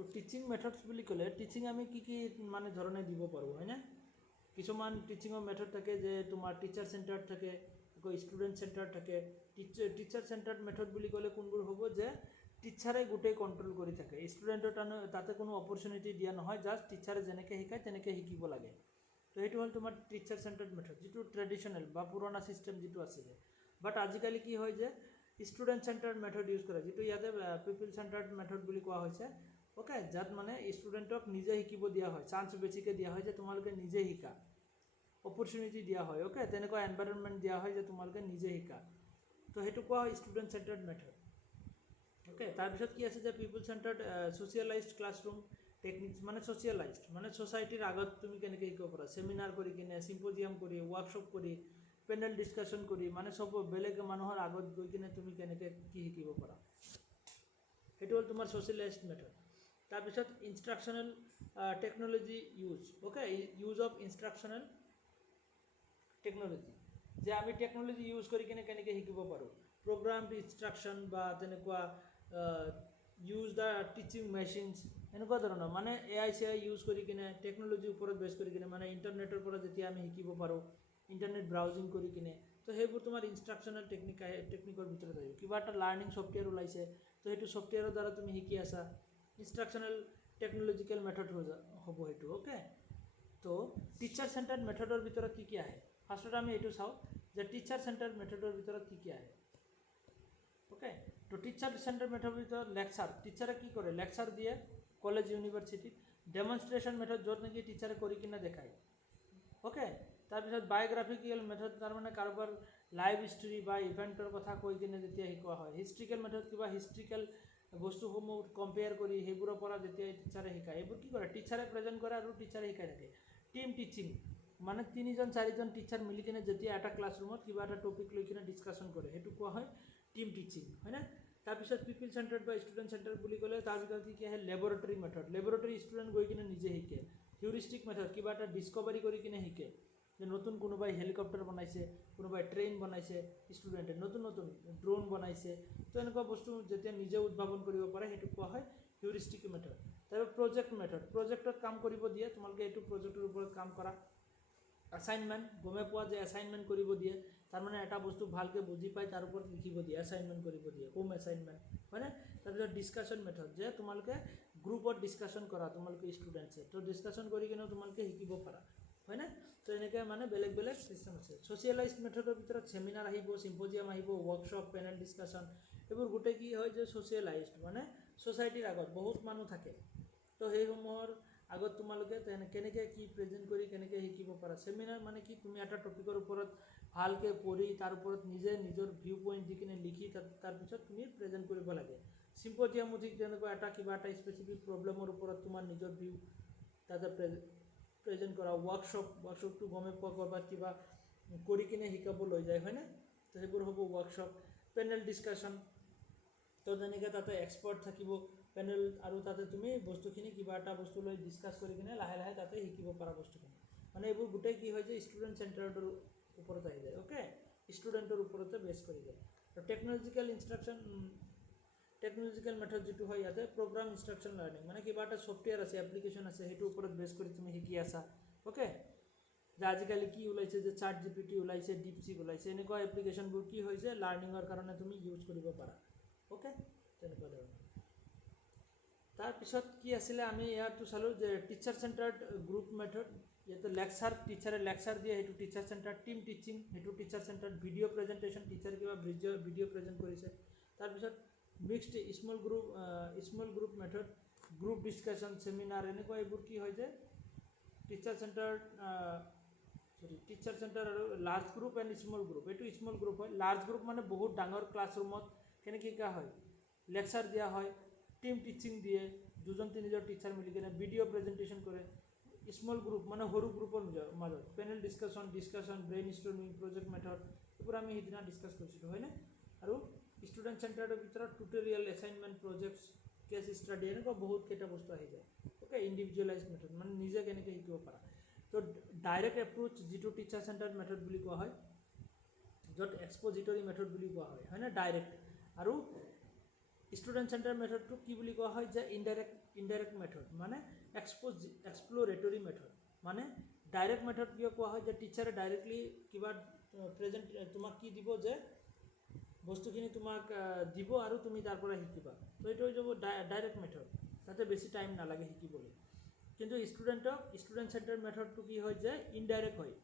তো teaching methods বুলি ক'লে টিচিং আমি কি মানে ধৰণে দিব পাৰোঁ হয়নে কিছুমান টিচিঙৰ মেথড থাকে যে তোমাৰ টিচাৰ চেণ্টাৰ্ড থাকে আকৌ ষ্টুডেণ্ট চেণ্টাৰ্ড থাকে টিচাৰ চেণ্টাৰ্ড মেথড বুলি ক'লে কোনবোৰ হ'ব যে টিচাৰে গোটেই কণ্ট্ৰল কৰি থাকে ষ্টুডেণ্টৰ তাতে কোনো অপৰচুনিটি দিয়া নহয় জাষ্ট টিচাৰে যেনেকৈ শিকায় তেনেকৈ শিকিব লাগে তো সেইটো হ'ল তোমাৰ টিচাৰ চেণ্টাৰ্ড মেথড যিটো ট্ৰেডিশ্যনেল বা পুৰণা ছিষ্টেম যিটো আছিলে বাট আজিকালি কি হয় যে ষ্টুডেণ্ট চেণ্টাৰ্ড মেথড ইউজ কৰে যিটো ইয়াতে পিপল চেণ্টাৰ্ড মেথড বুলি কোৱা হৈছে ওকে যাত মানে ষ্টুডেণ্টক নিজে শিকিব দিয়া হয় চান্স বেছিকৈ দিয়া হয় যে তোমালোকে নিজে শিকা অপৰচুনিটি দিয়া হয় ওকে তেনেকুৱা এনভাইৰনমেণ্ট দিয়া হয় যে তোমালোকে নিজে শিকা তো সেইটো কোৱা হয় ষ্টুডেণ্ট চেণ্টাৰ্ড মেথড ওকে তাৰপিছত কি আছে যে পিপল চেণ্টাৰ্ড ছ'চিয়েলাইজড ক্লাছৰুম টেকনিক্স মানে ছ'চিয়েলাইজড মানে ছ'চাইটিৰ আগত তুমি কেনেকৈ শিকিব পাৰা চেমিনাৰ কৰি কিনে চিম্পজিয়াম কৰি ৱৰ্কশ্বপ কৰি পেনেল ডিছকাশ্যন কৰি মানে চব বেলেগ মানুহৰ আগত গৈ কিনে তুমি কেনেকৈ কি শিকিব পাৰা সেইটো হ'ল তোমাৰ ছ'চিয়েলাইজড মেথড তাৰপিছত instructional technology use okay use of instructional technology যে আমি টেকন'লজি ইউজ কৰি কিনে কেনেকৈ শিকিব পাৰোঁ প্ৰগ্ৰাম ইনষ্ট্ৰাকশ্যন বা তেনেকুৱা ইউজ দ্য টিচিং মেচিনছ এনেকুৱা ধৰণৰ মানে AI ইউজ কৰি কিনে টেকন'লজিৰ ওপৰত বেছ কৰি কিনে মানে ইণ্টাৰনেটৰ পৰা যেতিয়া আমি শিকিব পাৰোঁ ইণ্টাৰনেট ব্ৰাউজিং কৰি কিনে তো সেইবোৰ তোমাৰ ইনষ্ট্ৰাকশ্যনেল টেকনিকৰ ভিতৰত আহিব কিবা এটা লাৰ্ণিং ছফ্টৱেৰ ওলাইছে তো সেইটো ছফ্টৱেৰৰ দ্বাৰা তুমি শিকি আছা ইনষ্ট্ৰাকশ্যনেল টেকন'লজিকেল মেথড হ'ব সেইটো ওকে তো টিচাৰ চেণ্টাৰ্ড মেথডৰ ভিতৰত কি আহে ফাৰ্ষ্টত আমি এইটো চাওঁ যে টিচাৰ চেণ্টাৰ্ড মেথডৰ ভিতৰত কি আহে ওকে তো টিচাৰ চেণ্টাৰ্ড মেথডৰ ভিতৰত লেকচাৰ টিচাৰে কি কৰে লেকচাৰ দিয়ে কলেজ ইউনিভাৰ্চিটিত ডেমনষ্ট্ৰেশ্যন মেথড য'ত নেকি টিচাৰে কৰি কিনে দেখায় ওকে তাৰপিছত বায়'গ্ৰাফিকেল মেথড তাৰমানে কাৰোবাৰ লাইভ হিষ্ট্ৰী বা ইভেণ্টৰ কথা কৈ কিনে যেতিয়া শিকোৱা হয় হিষ্ট্ৰিকেল মেথড কিবা হিষ্ট্ৰিকেল বস্তুসমূহ কম্পেয়াৰ কৰি সেইবোৰৰ পৰা যেতিয়া টিচাৰে শিকায় এইবোৰ কি কৰে টিচাৰে প্ৰেজেণ্ট কৰে আৰু টিচাৰে শিকাই থাকে টিম টিচিং মানে 3-4জন টিচাৰ মিলি কিনে যেতিয়া এটা ক্লাছৰুমত কিবা এটা টপিক লৈ কিনে ডিছকাশ্যন কৰে সেইটো কোৱা হয় টিম টিচিং হয়নে তাৰপিছত পিপল চেণ্টাৰ্ড বা ষ্টুডেণ্ট চেণ্টাৰ্ড বুলি ক'লে তাৰ ভিতৰত কি আহে লেবৰেটৰী মেথড লেবৰেটৰী ষ্টুডেণ্ট গৈ কিনে নিজে শিকে হিউৰিষ্টিক মেথড কিবা এটা ডিছকভাৰী কৰি কিনে শিকে যে নতুন কোনোবাই হেলিকপ্টাৰ বনাইছে কোনোবাই ট্ৰেইন বনাইছে ষ্টুডেণ্টে নতুন ড্ৰোন বনাইছে তো এনেকুৱা বস্তু যেতিয়া নিজে উদ্ভাৱন কৰিব পাৰে সেইটো কোৱা হয় হিউৰিষ্টিক মেথড তাৰপিছত প্ৰজেক্ট মেথড প্ৰজেক্টত কাম কৰিব দিয়ে তোমালোকে এইটো প্ৰজেক্টৰ ওপৰত কাম কৰা এছাইনমেণ্ট গমে পোৱা যে এছাইনমেণ্ট কৰিব দিয়ে তাৰমানে এটা বস্তু ভালকৈ বুজি পাই তাৰ ওপৰত লিখিব দিয়ে এছাইনমেণ্ট কৰিব দিয়ে হোম এছাইনমেণ্ট হয়নে তাৰপিছত ডিছকাশ্যন মেথড যে তোমালোকে গ্ৰুপত ডিছকাশ্যন কৰা তোমালোকে ষ্টুডেণ্টছে তো ডিছকাশ্যন কৰি কিনেও তোমালোকে শিকিব পাৰা হয়নে তো এনেকৈ মানে বেলেগ বেলেগ ছিষ্টেম আছে ছ'চিয়েলাইজড মেথডৰ ভিতৰত চেমিনাৰ আহিব চিম্পজিয়াম আহিব ৱৰ্কশ্বপ পেনেল ডিছকাশ্যন এইবোৰ গোটেই কি হয় যে ছ'চিয়েলাইজড মানে ছ'চাইটিৰ আগত বহুত মানুহ থাকে তো সেইসমূহৰ আগত তোমালোকে কেনেকৈ কি প্ৰেজেণ্ট কৰি কেনেকৈ শিকিব পাৰা চেমিনাৰ মানে কি তুমি এটা টপিকৰ ওপৰত ভালকৈ পঢ়ি তাৰ ওপৰত নিজে নিজৰ ভিউ পইণ্ট দি কিনে লিখি তাৰপিছত তুমি প্ৰেজেণ্ট কৰিব লাগে চিম্পজিয়ামো ঠিক তেনেকুৱা কিবা এটা স্পেচিফিক প্ৰব্লেমৰ ওপৰত তোমাৰ নিজৰ ভিউ তাতে প্ৰেজেণ্ট কৰা ৱৰ্কশ্বপটো গমে পোৱা ক'ৰবাত কিবা কৰি কিনে শিকাব লৈ যায় হয়নে তো সেইবোৰ হ'ব ৱৰ্কশ্বপ পেনেল ডিছকাশ্যন তো যেনেকৈ তাতে এক্সপাৰ্ট থাকিব পেনেল আৰু তাতে তুমি বস্তুখিনি কিবা এটা বস্তু লৈ ডিছকাছ কৰি কিনে লাহে লাহে তাতে শিকিব পাৰা বস্তুখিনি মানে এইবোৰ গোটেই কি হয় যে ষ্টুডেণ্ট চেণ্টাৰ্ডৰ ওপৰত আহি যায় ওকে ষ্টুডেণ্টৰ ওপৰতে বেছ কৰি যায় আৰু টেকন'লজিকেল মেথড যিটো হয় ইয়াতে প্ৰগ্ৰাম ইনষ্ট্ৰাকশ্যন লাৰ্ণিং মানে কিবা এটা ছফ্টৱেৰ আছে এপ্লিকেশ্যন আছে সেইটোৰ ওপৰত বেছ কৰি তুমি শিকি আছা ওকে যে আজিকালি কি ওলাইছে যে ChatGPT ওলাইছে DeepSeek ওলাইছে এনেকুৱা এপ্লিকেশ্যনবোৰ কি হৈছে লাৰ্ণিঙৰ কাৰণে তুমি ইউজ কৰিব পাৰা ওকে তেনেকুৱা ধৰণৰ তাৰপিছত কি আছিলে আমি ইয়াতো চালোঁ যে টিচাৰ চেণ্টাৰ্ড গ্ৰুপ মেথড ইয়াতে টিচাৰে লেকচাৰ দিয়ে সেইটো টিচাৰ চেণ্টাৰ্ড টিম টিচিং সেইটো teacher centred video' presentation teacher কিবা ভিডিঅ' প্ৰেজেণ্ট কৰিছে তাৰপিছত mixed small group method group discussion seminar এনেকুৱা এইবোৰ কি হয় যে টিচাৰ চেণ্টাৰ আৰু large group and small group এইটো স্মল গ্ৰুপ হয় লাৰ্জ গ্ৰুপ মানে বহুত ডাঙৰ ক্লাছৰুমত কেনেকৈ শিকা হয় লেকচাৰ দিয়া হয় টিম টিচিং দিয়ে 2-3জন টিচাৰ মিলি কিনে ভিডিঅ' প্ৰেজেণ্টেশ্যন কৰে স্মল গ্ৰুপ মানে সৰু গ্ৰুপৰ মাজত panel discussion brain storming project method এইবোৰ আমি সিদিনা ডিছকাছ কৰিছিলোঁ হয়নে আৰু ষ্টুডেণ্ট চেণ্টাৰৰ ভিতৰত tutorial assignment projects case study এনেকুৱা বহুত কেইটা বস্তু আহি যায় ওকে ইণ্ডিভিজুৱেলাইজ মেথড মানে নিজে কেনেকৈ শিকিব পাৰা তো ডাইৰেক্ট এপ্ৰ'চ যিটো টিচাৰ চেণ্টাৰ্ড মেথড বুলি কোৱা হয় য'ত এক্সপ'জিটৰী মেথড বুলি কোৱা হয় হয়নে ডাইৰেক্ট আৰু ষ্টুডেণ্ট চেণ্টাৰ মেথডটো কি বুলি কোৱা হয় যে ইনডাইৰেক্ট ইনডাইৰেক্ট মেথড মানে এক্সপ্ল'ৰেটৰী মেথড মানে ডাইৰেক্ট মেথড কিয় কোৱা হয় যে টিচাৰে ডাইৰেক্টলি কিবা প্ৰেজেণ্ট তোমাক কি দিব যে বস্তুখিনি তোমাক দিব আৰু তুমি তাৰ পৰা শিকিবা তো এইটো হৈ যাব ডাইৰেক্ট মেথড তাতে বেছি টাইম নালাগে শিকিবলৈ কিন্তু ষ্টুডেণ্ট চেণ্টাৰ মেথডটো কি হয় যে ইনডাইৰেক্ট হয়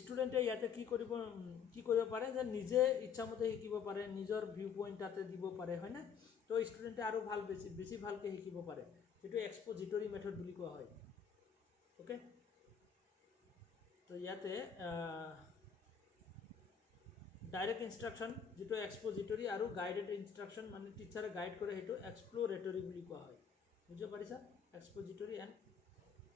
ষ্টুডেণ্টে ইয়াতে কি কৰিব পাৰে যে নিজে ইচ্ছামতে শিকিব পাৰে নিজৰ ভিউ পইণ্ট তাতে দিব পাৰে হয়নে তো ষ্টুডেণ্টে আৰু বেছি ভালকৈ শিকিব পাৰে যিটো এক্সপ'জিটৰী মেথড বুলি কোৱা হয় অ'কে তো ইয়াতে ডাইৰেক্ট ইনষ্ট্ৰাকশ্যন যিটো এক্সপ'জিটৰী আৰু গাইডেড ইনষ্ট্ৰাকশ্যন মানে টিচাৰে গাইড কৰে সেইটো এক্সপ্ল'ৰেটৰী বুলি কোৱা হয় বুজিব পাৰিছা এক্সপ'জিটৰী এণ্ড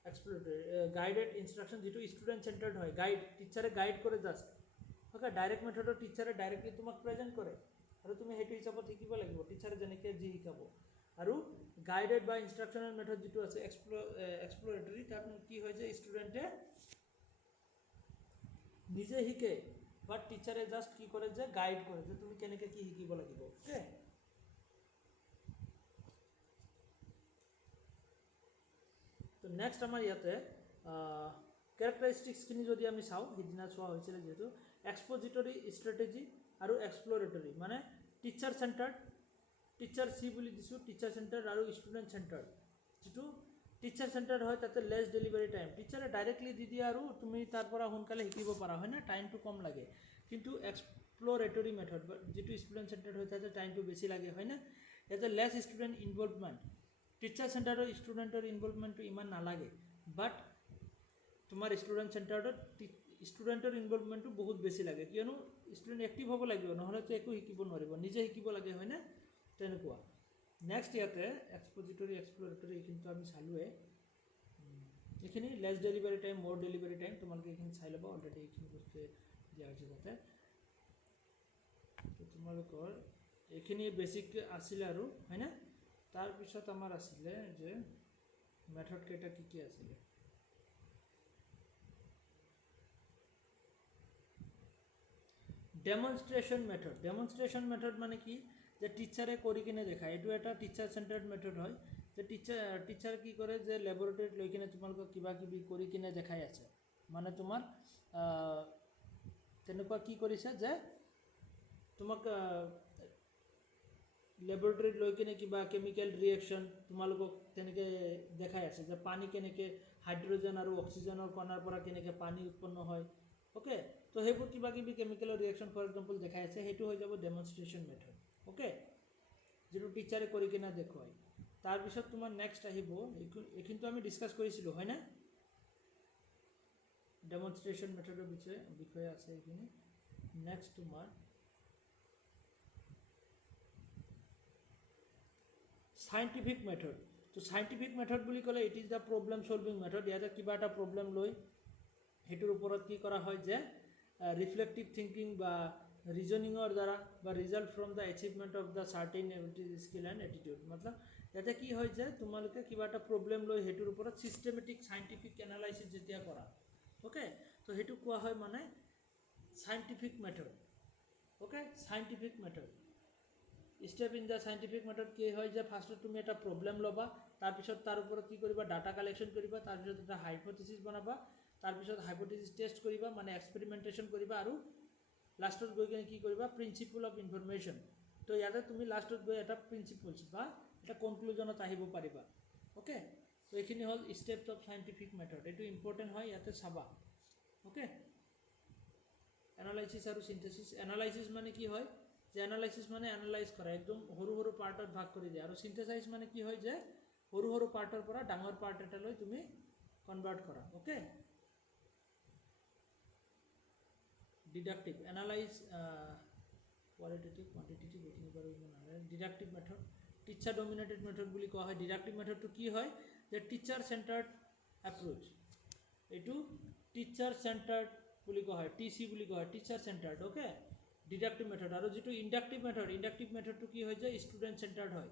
এক্সপ্ল'ৰেটৰী গাইডেড ইনষ্ট্ৰাকশ্যন যিটো ষ্টুডেণ্ট চেণ্টাৰ্ড হয় টিচাৰে গাইড কৰে জাষ্ট অ'কে ডাইৰেক্ট মেথডৰ টিচাৰে ডাইৰেক্টলি তোমাক প্ৰেজেণ্ট কৰে আৰু তুমি সেইটো হিচাপত শিকিব লাগিব টিচাৰে যেনেকৈ যি শিকাব আৰু গাইডেড বা ইনষ্ট্ৰাকশ্যনেল মেথড যিটো আছে এক্সপ্ল'ৰেটৰী তাত কি হয় যে ষ্টুডেণ্টে নিজে শিকে বাট টিচাৰে জাষ্ট কি কৰে যে গাইড কৰে যে তুমি কেনেকৈ কি শিকিব লাগিব অ'কে তো নেক্সট আমাৰ ইয়াতে কেৰেক্টাৰিষ্টিক্সখিনি যদি আমি চাওঁ সিদিনা চোৱা হৈছিলে যিহেতু এক্সপ'জিটৰী ষ্ট্ৰেটেজি আৰু এক্সপ্ল'ৰেটৰী মানে টিচাৰ চেণ্টাৰ্ড টিচাৰ চি বুলি দিছোঁ টিচাৰ চেণ্টাৰ্ড আৰু ষ্টুডেণ্ট চেণ্টাৰ্ড যিটো টিচাৰ চেণ্টাৰ্ড হয় তাতে লেছ ডেলিভাৰী টাইম টিচাৰে ডাইৰেক্টলি দি দিয়ে আৰু তুমি তাৰ পৰা সোনকালে শিকিব পাৰা হয়নে টাইমটো কম লাগে কিন্তু এক্সপ্ল'ৰেটৰী মেথড যিটো ষ্টুডেণ্ট চেণ্টাৰ্ড হয় তাতে টাইমটো বেছি লাগে হয়নে ইয়াতে লেছ ষ্টুডেণ্ট ইনভলভমেণ্ট টিচাৰ চেণ্টাৰৰ ষ্টুডেণ্টৰ ইনভলভমেণ্টটো ইমান নালাগে বাট তোমাৰ ষ্টুডেণ্ট চেণ্টাৰ্ডত ষ্টুডেণ্টৰ ইনভলভমেণ্টটো বহুত বেছি লাগে কিয়নো ষ্টুডেণ্ট এক্টিভ হ'ব লাগিব নহ'লেতো একো শিকিব নোৱাৰিব নিজে শিকিব লাগে হয়নে তেনেকুৱা নেক্সট ইয়াতে এক্সপ'জিটৰী এক্সপ্ল'ৰেটৰী এইখিনিতো আমি চালোৱে এইখিনি লেছ ডেলিভাৰী টাইম মোৰ ডেলিভাৰী টাইম তোমালোকে এইখিনি চাই ল'বা অলৰেডি এইখিনি বস্তু দিয়া হৈছে তাতে তো তোমালোকৰ এইখিনি বেছিক আছিলে আৰু হয়নে তাৰপিছত আমাৰ আছিলে যে মেথড কেইটা কি আছিলে ডেমনষ্ট্ৰেশ্যন মেথড মানে কি যে টিচাৰে কৰি কিনে দেখায় এইটো এটা টিচাৰ চেণ্টাৰ্ড মেথড হয় যে টিচাৰ কি কৰে যে লেবৰেটৰীত লৈ কিনে তোমালোকক কিবা কিবি কৰি কিনে দেখাই আছে মানে তোমাৰ তেনেকুৱা কি কৰিছে যে তোমাক লেবৰেটৰীত লৈ কিনে কিবা কেমিকেল ৰিয়েকশ্যন তোমালোকক তেনেকৈ দেখাই আছে যে পানী কেনেকৈ হাইড্ৰজেন আৰু অক্সিজেনৰ কণাৰ পৰা কেনেকৈ পানী উৎপন্ন হয় অ'কে তো সেইবোৰ কিবা কিবি কেমিকেলৰ ৰিয়েকশ্যন ফৰ এক্সাম্পল দেখাই আছে সেইটো হৈ যাব ডেমনষ্ট্ৰেশ্যন মেথড অ'কে যিটো টিচাৰে কৰি কিনে দেখুৱায় তাৰপিছত তোমাৰ নেক্সট আহিব এইখিনিতো আমি ডিছকাছ কৰিছিলোঁ হয়নে ডেমনষ্ট্ৰেশ্যন মেথডৰ বিষয়ে আছে এইখিনি নেক্সট তোমাৰ সাইণ্টিফিক মেথড তো সাইণ্টিফিক মেথড বুলি ক'লে it is the problem solving method ইয়াতে কিবা এটা প্ৰব্লেম লৈ সেইটোৰ ওপৰত কি কৰা হয় যে ৰিফ্লেক্টিভ থিংকিং বা ৰিজনিঙৰ দ্বাৰা বা result from the achievement of the certain skill and attitude মতলব ইয়াতে কি হয় যে তোমালোকে কিবা এটা প্ৰব্লেম লৈ সেইটোৰ ওপৰত ছিষ্টেমেটিক চাইণ্টিফিক এনালাইচিছ যেতিয়া কৰা অ'কে তো সেইটো কোৱা হয় মানে scientific method okay scientific method step in the scientific method কি হয় যে ফাৰ্ষ্টত তুমি এটা প্ৰব্লেম ল'বা তাৰপিছত তাৰ ওপৰত কি কৰিবা ডাটা কালেকশ্যন কৰিবা তাৰপিছত এটা হাইপথেচিছ বনাবা তাৰপিছত হাইপথেচিছ টেষ্ট কৰিবা মানে এক্সপেৰিমেণ্টেশ্যন কৰিবা আৰু লাষ্টত গৈ কিনে কি কৰিবা প্ৰিন্সিপল অফ ইনফৰমেশ্যন তো ইয়াতে তুমি লাষ্টত গৈ এটা প্ৰিন্সিপলছ বা এটা কনক্লুজনত আহিব পাৰিবা অ'কে তো এইখিনি হ'ল ষ্টেপছ অফ চাইণ্টিফিক মেথড এইটো ইম্পৰ্টেণ্ট হয় ইয়াতে চাবা অ'কে এনালাইচিছ আৰু চিন্থেচিছ এনালাইচিছ মানে কি হয় যে এনালাইচিছ মানে এনালাইজ কৰা একদম সৰু সৰু পাৰ্টত ভাগ কৰি দিয়ে আৰু চিন্থেচাইজ মানে কি হয় যে সৰু সৰু পাৰ্টৰ পৰা ডাঙৰ পাৰ্ট এটালৈ তুমি কনভাৰ্ট কৰা অ'কে ডিডাক্টিভ এনালাইজ কোৱালিটেটিভ কোৱান্টিটেটিভ এইখিনি বাৰু ইমান নহয় deductive method teacher dominated method বুলি কোৱা হয় ডিডাক্টিভ মেথডটো কি হয় যে টিচাৰ চেণ্টাৰ্ড এপ্ৰ'চ এইটো টিচাৰ চেণ্টাৰ্ড বুলি কোৱা হয় টি চি বুলি কোৱা হয় teacher centred okay deductive method আৰু যিটো ইণ্ডাক্টিভ মেথডটো কি হয় যে ষ্টুডেণ্ট চেণ্টাৰ্ড হয়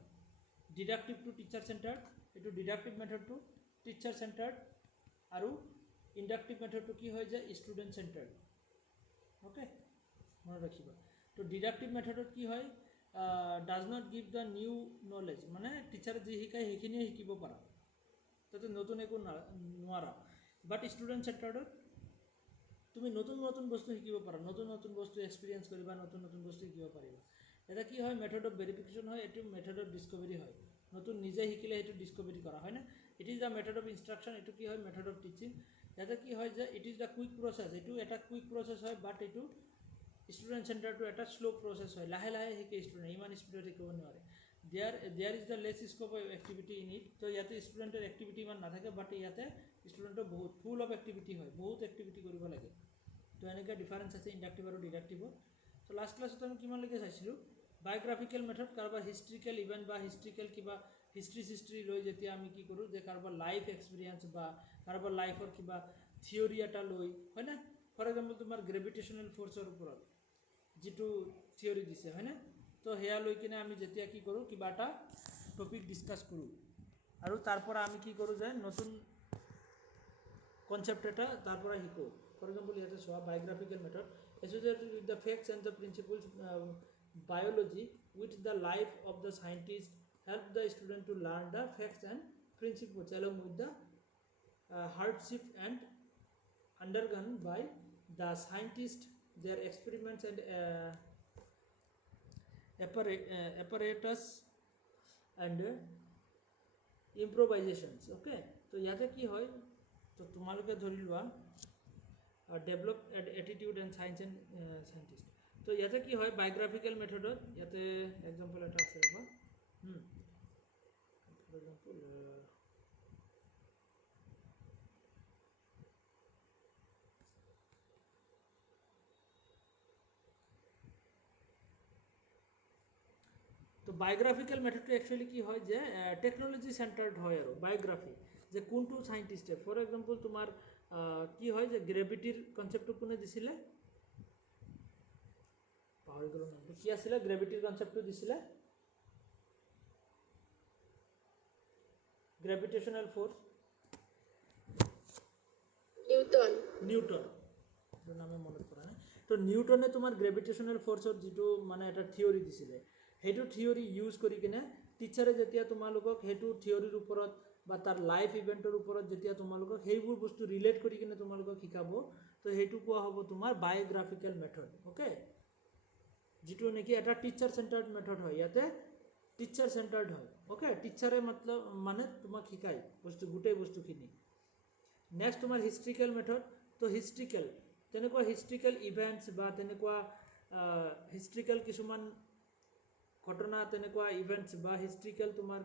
ডিডাক্টিভটো টিচাৰ চেণ্টাৰ্ড এইটো ডিডাক্টিভ মেথডটো টিচাৰ চেণ্টাৰ্ড আৰু ইণ্ডাক্টিভ মেথডটো কি হয় যে ষ্টুডেণ্ট চেণ্টাৰ্ড অ'কে মনত ৰাখিবা তো ডিডাক্টিভ মেথডত কি হয় does not give the new knowledge, মানে টিচাৰে যি শিকায় সেইখিনিয়ে শিকিব পাৰা, তাতে নতুন একো নোৱাৰা। বাট ষ্টুডেণ্ট চেণ্টাৰ্ডত তুমি নতুন নতুন বস্তু শিকিব পাৰা, নতুন নতুন বস্তু এক্সপিৰিয়েঞ্চ কৰিবা, নতুন নতুন বস্তু শিকিব পাৰিবা। এটা কি হয়, মেথড অফ ভেৰিফিকেশ্যন হয়, এইটো মেথড অফ ডিস্কভাৰী হয়। নতুন নিজে শিকিলে সেইটো ডিস্কভাৰী কৰা হয় না। It is the method of instruction, এইটো কি হয় মেথড অফ টিচিং। ইয়াতে কি হয় যে it is the quick process, এইটো এটা কুইক প্ৰচেছ হয়, বাট এইটো ষ্টুডেণ্ট চেণ্টাৰটো এটা শ্ল' প্ৰচেছ হয়, লাহে লাহে শিকে ষ্টুডেণ্ট, ইমান স্পীডত শিকিব নোৱাৰে। There is the less scope of activity in it, তো ইয়াতে ষ্টুডেণ্টৰ এক্টিভিটি ইমান নাথাকে, বাট ইয়াতে ষ্টুডেণ্টৰ বহুত ফুল অফ এক্টিভিটি হয়, বহুত এক্টিভিটি কৰিব লাগে। তো এনেকৈ ডিফাৰেঞ্চ আছে ইণ্ডাক্টিভ আৰু ডিডাক্টিভৰ। তো লাষ্ট ক্লাছত আমি কিমানলৈকে চাইছিলোঁ, বায়'গ্ৰাফিকেল মেথড, কাৰোবাৰ হিষ্ট্ৰিকেল ইভেণ্ট বা হিষ্ট্ৰিকেল কিবা হিষ্ট্ৰী লৈ যেতিয়া আমি কি কৰোঁ যে কাৰোবাৰ লাইফ এক্সপিৰিয়েঞ্চ বা কাৰোবাৰ লাইফৰ কিবা থিয়ৰী এটা লৈ, হয়নে। ফৰ এক্সাম্পল তোমাৰ গ্ৰেভিটেশ্যনেল ফ'ৰ্চৰ ওপৰত যিটো থিয়ৰী দিছে, হয়নে। তো সেয়া লৈ কিনে আমি যেতিয়া কি কৰোঁ, কিবা এটা টপিক ডিছকাছ কৰোঁ, আৰু তাৰ পৰা আমি কি কৰোঁ যে নতুন কনচেপ্ট এটা তাৰ পৰা শিকোঁ। ফৰ এক্সাম্পল ইয়াতে চোৱা, biographical method associated with the facts and the principles biology with the life of the scientist, help the student to learn the facts and principles along with the hardship and undergone by the scientist, their experiments and apparatus and improvisations. Okay, তো ইয়াতে কি হয়, তো তোমালোকে ধৰি লোৱা develop attitude and science and scientist. তো ইয়াতে কি হয়, বায়'গ্ৰাফিকেল মেথডত ইয়াতে এক্সাম্পল এটা আছে ৰ'বা, ফৰ এক্সাম্পল তো বায়'গ্ৰাফিকেল মেথডটো একচুৱেলি কি হয় যে টেকন'লজি চেণ্টাৰ্ড হয়, আৰু বায়'গ্ৰাফি যে কোনটো চাইণ্টিষ্টে, ফৰ এক্সাম্পল তোমাৰ কি হয় যে গ্ৰেভিটিৰ কনচেপ্টটো কোনে দিছিলে, পাহৰি গ'লোঁ নামটো, কি আছিলে গ্ৰেভিটিৰ কনচেপ্টটো দিছিলে, গ্ৰেভিটেশ্যনেল ফ'ৰ্চ, নিউটন, সেইটো নামে মনত পৰা নাই। তো নিউটনে তোমাৰ গ্ৰেভিটেশ্যনেল ফ'ৰ্চৰ যিটো মানে এটা থিয়ৰী দিছিলে, সেইটো থিয়ৰী ইউজ কৰি কিনে টিচাৰে যেতিয়া তোমালোকক সেইটো থিয়ৰীৰ ওপৰত বা তাৰ লাইফ ইভেণ্টৰ ওপৰত যেতিয়া তোমালোকক সেইবোৰ বস্তু ৰিলেট কৰি কিনে তোমালোকক শিকাব, তো সেইটো কোৱা হ'ব তোমাৰ বায়'গ্ৰাফিকেল মেথড। অ'কে, যিটো নেকি এটা টিচাৰ চেণ্টাৰ্ড মেথড হয়, ইয়াতে টিচাৰ চেণ্টাৰ্ড হয়। অ'কে, টিচাৰে মানে তোমাক শিকায় বস্তু, গোটেই বস্তুখিনি। নেক্সট তোমাৰ হিষ্ট্ৰিকেল মেথড, তো হিষ্ট্ৰিকেল তেনেকুৱা হিষ্ট্ৰিকেল ইভেণ্টছ বা তেনেকুৱা হিষ্ট্ৰিকেল কিছুমান ঘটনা, তেনেকুৱা ইভেণ্টছ বা হিষ্ট্ৰিকেল তোমাৰ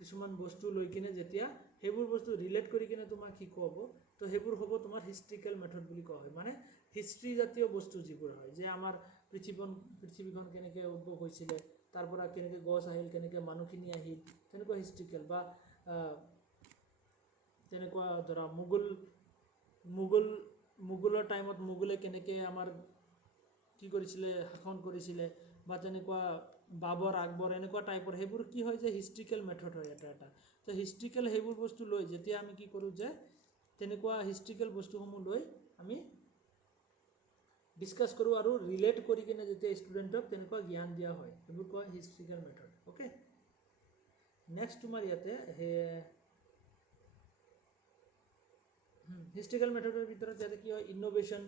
কিছুমান বস্তু লৈ কিনে যেতিয়া সেইবোৰ বস্তু ৰিলেট কৰি কিনে তোমাক শিকোৱাব, তো সেইবোৰ হ'ব তোমাৰ হিষ্ট্ৰিকেল মেথড বুলি কোৱা হয়। মানে হিষ্ট্ৰী জাতীয় বস্তু যিবোৰ হয়, যে আমাৰ পৃথিৱীখন কেনেকৈ উদ্ভৱ হৈছিলে, তাৰ পৰা কেনেকৈ গছ আহিল, কেনেকৈ মানুহখিনি আহিল, তেনেকুৱা হিষ্ট্ৰিকেল। বা তেনেকুৱা ধৰা মোগলৰ টাইমত মোগলে কেনেকৈ আমাৰ কি কৰিছিলে, শাসন কৰিছিলে, বা তেনেকুৱা বাবৰ আকবৰ এনেকুৱা টাইপৰ, সেইবোৰ কি হয় যে হিষ্ট্ৰিকেল মেথড হয় এটা। তো হিষ্ট্ৰিকেল সেইবোৰ বস্তু লৈ যেতিয়া আমি কি কৰোঁ যে তেনেকুৱা হিষ্ট্ৰিকেল বস্তুসমূহ লৈ আমি ডিছকাছ কৰোঁ, আৰু ৰিলেট কৰি কিনে যেতিয়া ষ্টুডেণ্টক তেনেকুৱা জ্ঞান দিয়া হয়, সেইবোৰ কয় হিষ্ট্ৰিকেল মেথড। অ'কে, নেক্সট তোমাৰ ইয়াতে হিষ্ট্ৰিকেল মেথডৰ ভিতৰত ইয়াতে কি হয়, innovation,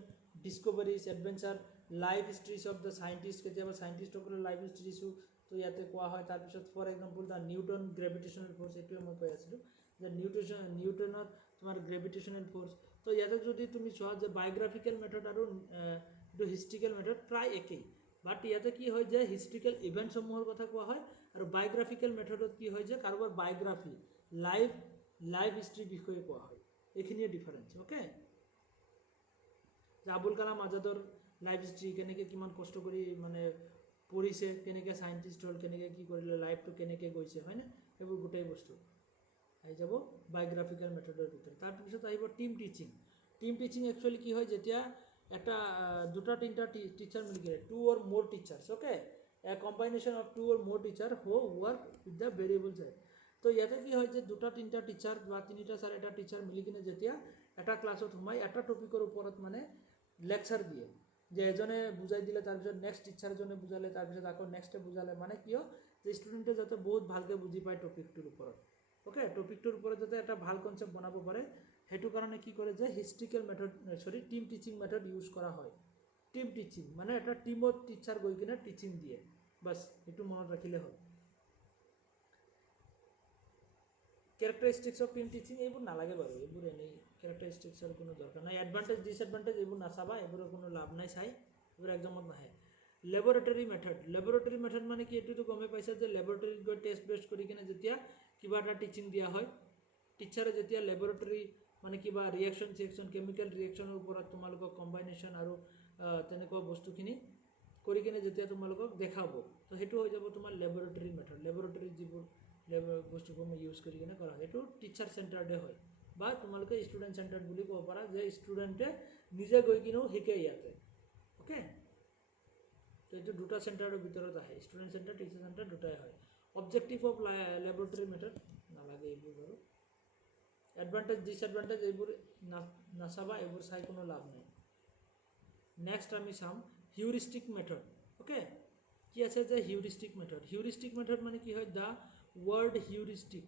discoveries, adventure, life histories of the scientist, কেতিয়াবা চাইণ্টিষ্টসকলৰ লাইফ হিষ্ট্ৰিজো তো ইয়াতে কোৱা হয়। তাৰপিছত for example the Newton gravitational force, এইটোৱে মই কৈ আছিলোঁ যে নিউটনৰ তোমাৰ গ্ৰেভিটেশ্যনেল ফ'ৰ্চ। তো ইয়াতে যদি তুমি চোৱা যে বায়'গ্ৰাফিকেল মেথড আৰু এইটো হিষ্ট্ৰিকেল মেথড প্ৰায় একেই, বাট ইয়াতে কি হয় যে হিষ্ট্ৰিকেল ইভেণ্টসমূহৰ কথা কোৱা হয়, আৰু বায়'গ্ৰাফিকেল মেথডত কি হয় যে কাৰোবাৰ বায়'গ্ৰাফি, লাইফ হিষ্ট্ৰীৰ বিষয়ে কোৱা হয়। এইখিনিয়ে ডিফাৰেঞ্চ। অ'কে, যে আবুল কালাম আজাদৰ লাইফ হিষ্ট্ৰী, কেনেকৈ কিমান কষ্ট কৰি মানে পঢ়িছে, কেনেকৈ চাইণ্টিষ্ট হ'ল, কেনেকৈ কি কৰিলে, লাইফটো কেনেকৈ গৈছে, হয়নে, সেইবোৰ গোটেই বস্তু আহি যাব বায়'গ্ৰাফিকেল মেথডৰ ভিতৰত। তাৰপিছত আহিব team teaching. Team teaching actually কি হয়, যেতিয়া এটা দুটা তিনিটা টিচাৰ মিলি কিনে, 2 or more teachers, okay, A কম্বাইনেশ্যন of 2 or more teacher who work with the variables হয়। তো ইয়াতে কি হয় যে দুটা তিনিটা টিচাৰ বা তিনিটা চাৰিটা টিচাৰ মিলি কিনে যেতিয়া এটা ক্লাছত সোমাই এটা টপিকৰ ওপৰত মানে লেকচাৰ দিয়ে, যে এজনে বুজাই দিলে তাৰপিছত নেক্সট টিচাৰজনে বুজালে তাৰপিছত আকৌ নেক্সটে বুজালে মানে কিয় যে ষ্টুডেণ্টে যাতে বহুত ভালকৈ বুজি পায় টপিকটোৰ ওপৰত ওকে টপিকটোৰ ওপৰত যাতে এটা ভাল কনচেপ্ট বনাব পাৰে সেইটো কাৰণে কি কৰে যে historical method team teaching method use কৰা হয় টিম টিচিং মানে এটা টিমত টিচাৰ গৈ কিনে টিচিং দিয়ে বাছ এইটো মনত ৰাখিলে হ'ল কেৰেক্টাৰিষ্টিক্স অফ টিম টিচিং এইবোৰ নালাগে বাৰু এইবোৰ এনেই কেৰেক্টাৰিষ্টিক্সৰ কোনো দৰকাৰ নাই এডভান্টেজ ডিসএডভান্টেজ এইবোৰ নাচাবা এইবোৰৰ কোনো লাভ নাই চাই এইবোৰ এক্সামত নাহে লেবৰেটৰী মেথড মানে কি এইটোতো গমে পাইছে যে লেবৰেটৰীত গৈ টেষ্ট বেষ্ট কৰি কিনে যেতিয়া কিবা এটা টিচিং দিয়া হয় টিচাৰে যেতিয়া লেবৰেটৰী মানে কিবা ৰিয়েকশ্যন কেমিকেল ৰিয়েকশ্যনৰ ওপৰত তোমালোকক কম্বাইনেশ্যন আৰু তেনেকুৱা বস্তুখিনি কৰি কিনে যেতিয়া তোমালোকক দেখাব তো সেইটো হৈ যাব তোমাৰ লেবৰেটৰী মেথড লেবৰেটৰীত যিবোৰ বস্তুসমূহ ইউজ কৰি কিনে কৰা হয় এইটো টিচাৰ চেণ্টাৰ্ডে হয় বা তোমালোকে ষ্টুডেণ্ট চেণ্টাৰ্ড বুলি ক'ব পাৰা যে ষ্টুডেণ্টে নিজে গৈ কিনেও শিকে ইয়াতে ওকে তো এইটো দুটা চেণ্টাৰৰ ভিতৰত আহে ষ্টুডেণ্ট চেণ্টাৰ টিচাৰ চেণ্টাৰ দুটাই হয় অবজেক্টিভ অফ লেবৰেটৰী মেথড নালাগে এইবোৰ বাৰু এডভান্টেজ ডিসএডভান্টেজ এইবোৰ নাচাবা এইবোৰ চাই কোনো লাভ নাই নেক্সট আমি চাম হিউৰিষ্টিক মেথড ওকে কি আছে যে হিউৰিষ্টিক মেথড মানে কি হয় the word heuristic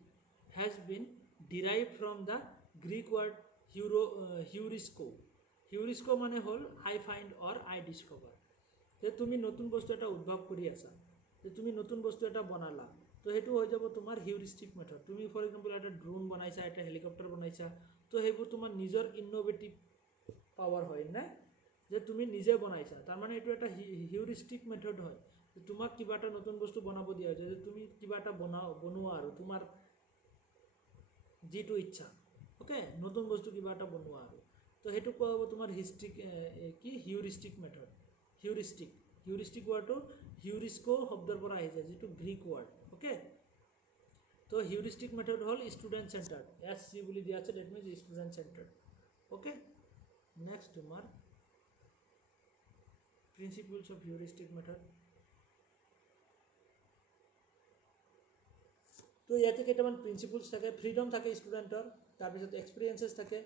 has been derived from the Greek word heurisco মানে হল I find or I discover যে তুমি নতুন বস্তু এটা উদ্ভৱ কৰি আছা যে তুমি নতুন বস্তু এটা বনালা তো সেইটো হৈ যাব তোমাৰ হিউৰিষ্টিক মেথড তুমি ফৰ এক্সাম্পল এটা ড্ৰোন বনাইছা এটা হেলিকপ্টাৰ বনাইছা তো সেইবোৰ তোমাৰ নিজৰ ইনোভেটিভ পাৱাৰ হয় না যে তুমি নিজে বনাইছা তাৰ মানে এইটো এটা হিউৰিষ্টিক মেথড হয় তোমাক কিবা এটা নতুন বস্তু বনাব দিয়া হৈছে যে তুমি কিবা এটা বনোৱা আৰু তোমাৰ যিটো ইচ্ছা ওকে নতুন বস্তু কিবা এটা বনোৱা আৰু তো সেইটো কোৱা হ'ব তোমাৰ হিউৰিষ্টিক মেথড হিউৰিষ্টিক ৱৰ্ডটো হিউৰিস্কো শব্দৰ পৰা আহিছে যিটো গ্ৰীক ৱৰ্ড ওকে তো হিউৰিষ্টিক মেথড হ'ল ষ্টুডেণ্ট চেণ্টাৰ্ড SC বুলি দিয়া আছে that means student centred okay next তোমাৰ প্ৰিন্সিপলছ অফ হিউৰিষ্টিক মেথড তো ইয়াতে কেইটামান প্ৰিন্সিপলছ থাকে ফ্ৰীডম থাকে ষ্টুডেণ্টৰ তাৰপিছত এক্সপিৰিয়েঞ্চেছ থাকে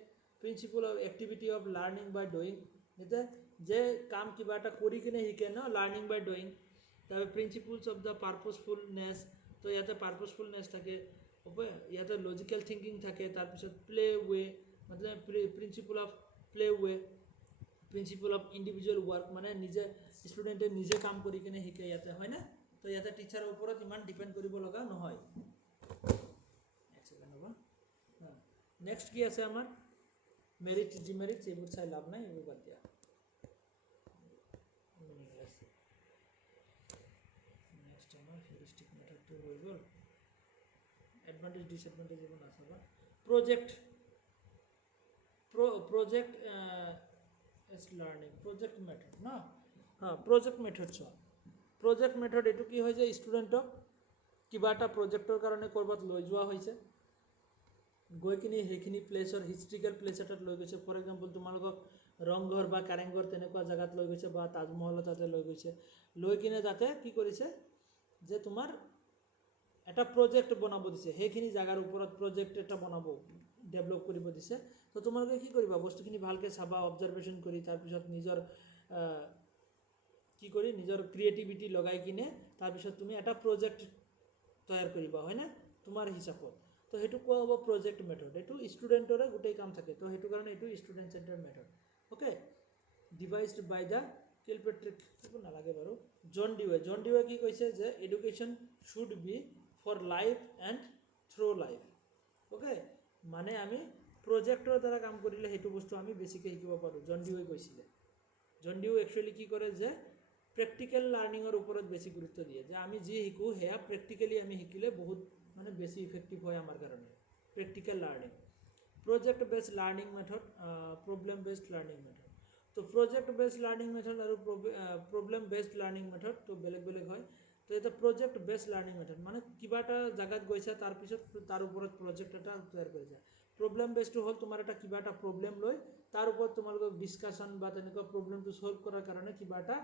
principle of activity of learning by doing এতিয়া যে কাম কিবা এটা কৰি কিনে শিকে ন লাৰ্ণিং বাই ডুইং তাৰপিছত প্ৰিন্সিপলছ অফ দ্য পাৰ্পজফুলনেছ তো ইয়াতে পাৰ্পজফুলনেছ থাকে ওকে ইয়াতে লজিকেল থিংকিং থাকে তাৰপিছত প্লে ৱে মতলব principle of play way principle of individual work মানে নিজে ষ্টুডেণ্টে নিজে কাম কৰি কিনে শিকে ইয়াতে হয় না তো ইয়াতে টিচাৰৰ ওপৰত ইমান ডিপেণ্ড কৰিব লগা নহয় নেক্সট কি আছে আমাৰ মেৰিট ডিমেৰিটছ এইবোৰ চাই লাভ নাই এইবোৰ বাদ দিয়া নেক্সট আমাৰ হিউৰিষ্টিক মেথডটো হৈ গ'ল এডভান্টেজ ডিসএডভান্টেজ এইবোৰ নাচাবা প্ৰজেক্ট লাৰ্ণিং প্ৰজেক্ট মেথড ন প্ৰজেক্ট মেথড চোৱা প্ৰজেক্ট মেথড এইটো কি হয় যে ষ্টুডেণ্টক কিবা এটা প্ৰজেক্টৰ কাৰণে ক'ৰবাত লৈ যোৱা হৈছে গৈ কিনে সেইখিনি প্লেচৰ হিষ্ট্ৰিকেল প্লেচ এটাত লৈ গৈছে ফৰ এক্সাম্পল তোমালোকক ৰংঘৰ বা কাৰেংঘৰ তেনেকুৱা জেগাত লৈ গৈছে বা তাজমহল তাতে লৈ গৈছে লৈ কিনে তাতে কি কৰিছে যে তোমাৰ এটা প্ৰজেক্ট বনাব দিছে সেইখিনি জাগাৰ ওপৰত প্ৰজেক্ট এটা বনাব ডেভেলপ কৰিব দিছে তো তোমালোকে কি কৰিবা বস্তুখিনি ভালকৈ চাবা অবজাৰভেশ্যন কৰি তাৰপিছত নিজৰ কি কৰি নিজৰ ক্ৰিয়েটিভিটি লগাই কিনে তাৰপিছত তুমি এটা প্ৰজেক্ট তৈয়াৰ কৰিবা হয় না তোমাৰ হিচাপত তো সেইটো কোৱা হ'ব প্ৰজেক্ট মেথড এইটো ষ্টুডেণ্টৰে গোটেই কাম থাকে তো সেইটো কাৰণে এইটো student centre method okay devised by the Kilpatrick এইটো নালাগে বাৰু জন ডিৱে কি কৈছে যে education should be for life and through life okay মানে আমি প্ৰজেক্টৰ দ্বাৰা কাম কৰিলে সেইটো বস্তু আমি বেছিকৈ শিকিব পাৰোঁ জন ডিৱে কৈছিলে জন ডিৱে একচুৱেলি কি কৰে যে প্ৰেক্টিকেল লাৰ্ণিঙৰ ওপৰত বেছি গুৰুত্ব দিয়ে যে আমি যি শিকোঁ সেয়া প্ৰেক্টিকেলি আমি শিকিলে বহুত মানে বেছি ইফেক্টিভ হয় আমাৰ কাৰণে practical learning project based learning method problem based learning method তো প্ৰজেক্ট বেছড লাৰ্ণিং মেথড আৰু প্ৰব্লেম বেছড লাৰ্ণিং মেথড তো বেলেগ বেলেগ হয় তো এটা প্ৰজেক্ট বেছড লাৰ্ণিং মেথড মানে কিবা এটা জাগাত গৈছা তাৰপিছত তাৰ ওপৰত প্ৰজেক্ট এটা তৈয়াৰ কৰিছা প্ৰব্লেম বেছডটো হ'ল তোমাৰ এটা কিবা এটা প্ৰব্লেম লৈ তাৰ ওপৰত তোমালোকক ডিছকাশ্যন বা তেনেকুৱা প্ৰব্লেমটো সলভ কৰাৰ কাৰণে কিবা এটা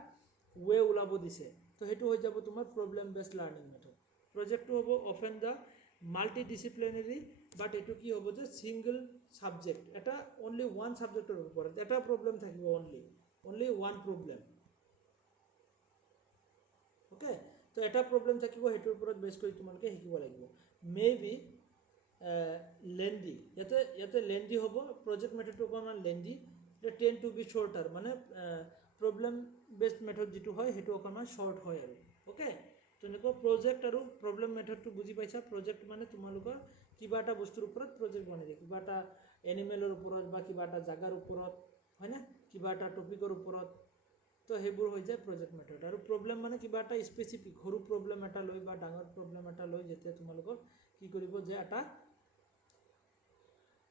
ৱে ওলাব দিছে তো সেইটো হৈ যাব তোমাৰ প্ৰব্লেম বেছড লাৰ্ণিং মেথড প্ৰজেক্টটো হ'ব অফেন দ্য মাল্টি ডিচিপ্লিনাৰী বাট এইটো কি হ'ব যে ছিংগল ছাবজেক্ট এটা অনলি ওৱান ছাবজেক্টৰ ওপৰত এটা প্ৰব্লেম থাকিব only only one problem. Okay, তো এটা প্ৰব্লেম থাকিব, সেইটোৰ ওপৰত বেছ কৰি তোমালোকে শিকিব লাগিব। মে বি লেন্দি, ইয়াতে লেন্দি হ'ব, প্ৰজেক্ট মেথডটো অকণমান লেন্দি, এটা টেন টু বি শ্বৰ্টাৰ, মানে প্ৰব্লেম বেছড মেথড যিটো হয় সেইটো অকণমান শ্বৰ্ট হয় আৰু। অ'কে, তেনেকুৱা প্ৰজেক্ট আৰু প্ৰব্লেম মেথডটো বুজি পাইছা। প্ৰজেক্ট মানে তোমালোকৰ কিবা এটা বস্তুৰ ওপৰত প্ৰজেক্ট বনাই দিয়ে, কিবা এটা এনিমেলৰ ওপৰত বা কিবা এটা জাগাৰ ওপৰত, হয়নে, কিবা এটা টপিকৰ ওপৰত, তো সেইবোৰ হৈ যায় প্ৰজেক্ট মেথড। আৰু প্ৰব্লেম মানে কিবা এটা স্পেচিফিক সৰু প্ৰব্লেম এটা লৈ বা ডাঙৰ প্ৰব্লেম এটা লৈ যেতিয়া তোমালোকক কি কৰিব, যে এটা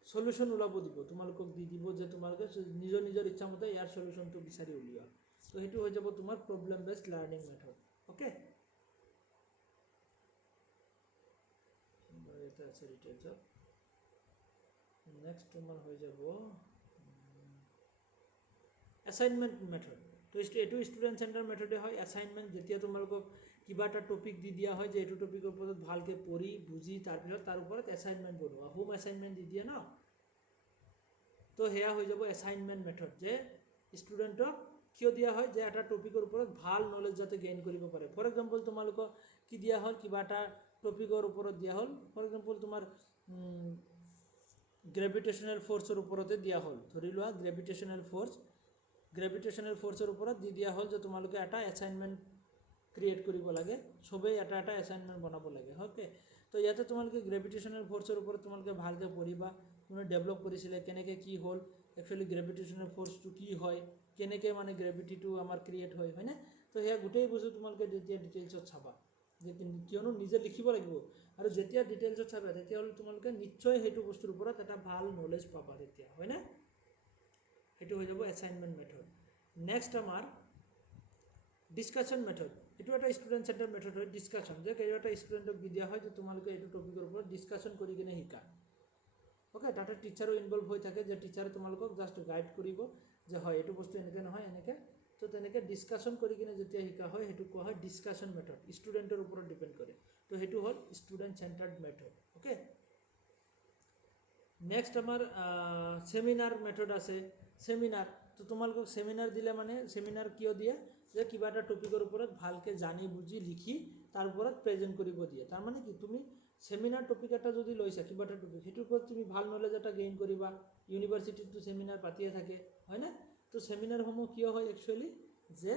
সলিউশ্যন ওলাব দিব, তোমালোকক দি দিব যে তোমালোকে নিজৰ নিজৰ ইচ্ছামতে ইয়াৰ সলিউশ্যনটো বিচাৰি উলিওৱা। তো সেইটো হৈ যাব তোমাৰ problem based learning method. Okay, এটা আছে ডিটেইলছত। নেক্সট তোমাৰ হৈ যাব এছাইনমেণ্ট মেথড। তো এইটো ষ্টুডেণ্ট চেণ্টাৰ মেথডে হয়। এছাইনমেণ্ট যেতিয়া তোমালোকক কিবা এটা টপিক দি দিয়া হয় যে এইটো টপিকৰ ওপৰত ভালকৈ পঢ়ি বুজি তাৰপিছত তাৰ ওপৰত এছাইনমেণ্ট বনোৱা, হোম এছাইনমেণ্ট দি দিয়ে ন, তো সেয়া হৈ যাব এছাইনমেণ্ট মেথড। যে ষ্টুডেণ্টক কিয় দিয়া হয়, যে এটা টপিকৰ ওপৰত ভাল নলেজ যাতে গেইন কৰিব পাৰে। ফৰ এক্সাম্পল তোমালোকক কি দিয়া হ'ল, কিবা এটা টপিকৰ ওপৰত দিয়া হ'ল, ফৰ এক্সাম্পল তোমাৰ গ্ৰেভিটেশ্যনেল ফ'ৰ্চৰ ওপৰতে দিয়া হ'ল, ধৰি লোৱা গ্ৰেভিটেশ্যনেল ফ'ৰ্চৰ ওপৰত দি দিয়া হ'ল যে তোমালোকে এটা এছাইনমেণ্ট ক্ৰিয়েট কৰিব লাগে, চবেই এটা এটা এছাইনমেণ্ট বনাব লাগে। অ'কে, তো ইয়াতে তোমালোকে গ্ৰেভিটেশ্যনেল ফ'ৰ্চৰ ওপৰত তোমালোকে ভালকৈ পঢ়িবা, কোনে ডেভেলপ কৰিছিলে, কেনেকৈ কি হ'ল, একচুৱেলি গ্ৰেভিটেশ্যনেল ফ'ৰ্চটো কি হয়, কেনেকৈ মানে গ্ৰেভিটিটো আমাৰ ক্ৰিয়েট হয়, হয়নে। তো সেয়া গোটেই বস্তু তোমালোকে যেতিয়া ডিটেইলছত চাবা, যে কিয়নো নিজে লিখিব লাগিব, আৰু যেতিয়া ডিটেইলছত চাবা তেতিয়াহ'লে তোমালোকে নিশ্চয় সেইটো বস্তুৰ ওপৰত এটা ভাল নলেজ পাবা তেতিয়া, হয়নে। সেইটো হৈ যাব এছাইনমেণ্ট মেথড। নেক্সট আমাৰ ডিছকাশ্যন মেথড। এইটো এটা ষ্টুডেণ্ট চেণ্টাৰ মেথড হয়। ডিছকাশ্যন, যে কেইবা এটা ষ্টুডেণ্টক দি দিয়া হয় যে তোমালোকে এইটো টপিকৰ ওপৰত ডিছকাশ্যন কৰি কিনে শিকা। অ'কে, তাতে টিচাৰো ইনভলভ হৈ থাকে, যে টিচাৰে তোমালোকক জাষ্ট গাইড কৰিব যে হয় এইটো বস্তু এনেকৈ নহয় এনেকৈ। তো তেনেকৈ ডিছকাশ্যন কৰি কিনে যেতিয়া শিকা হয় সেইটো কোৱা হয় ডিছকাশ্যন মেথড। ষ্টুডেণ্টৰ ওপৰত ডিপেণ্ড কৰে। তো সেইটো হ'ল student centred method. Okay, next আমাৰ চেমিনাৰ মেথড আছে। চেমিনাৰ, তো তোমালোকক চেমিনাৰ দিলে মানে চেমিনাৰ কিয় দিয়ে, যে কিবা এটা টপিকৰ ওপৰত ভালকৈ জানি বুজি লিখি তাৰ ওপৰত প্ৰেজেণ্ট কৰিব দিয়ে। তাৰমানে কি, তুমি চেমিনাৰ টপিক এটা যদি লৈছা, কিবা এটা টপিক, সেইটোৰ ওপৰত তুমি ভাল নলেজ এটা গেইন কৰিবা। ইউনিভাৰ্চিটিতো চেমিনাৰ পাতিয়ে থাকে, হয়নে। তো চেমিনাৰসমূহ কিয় হয়, একচুৱেলি যে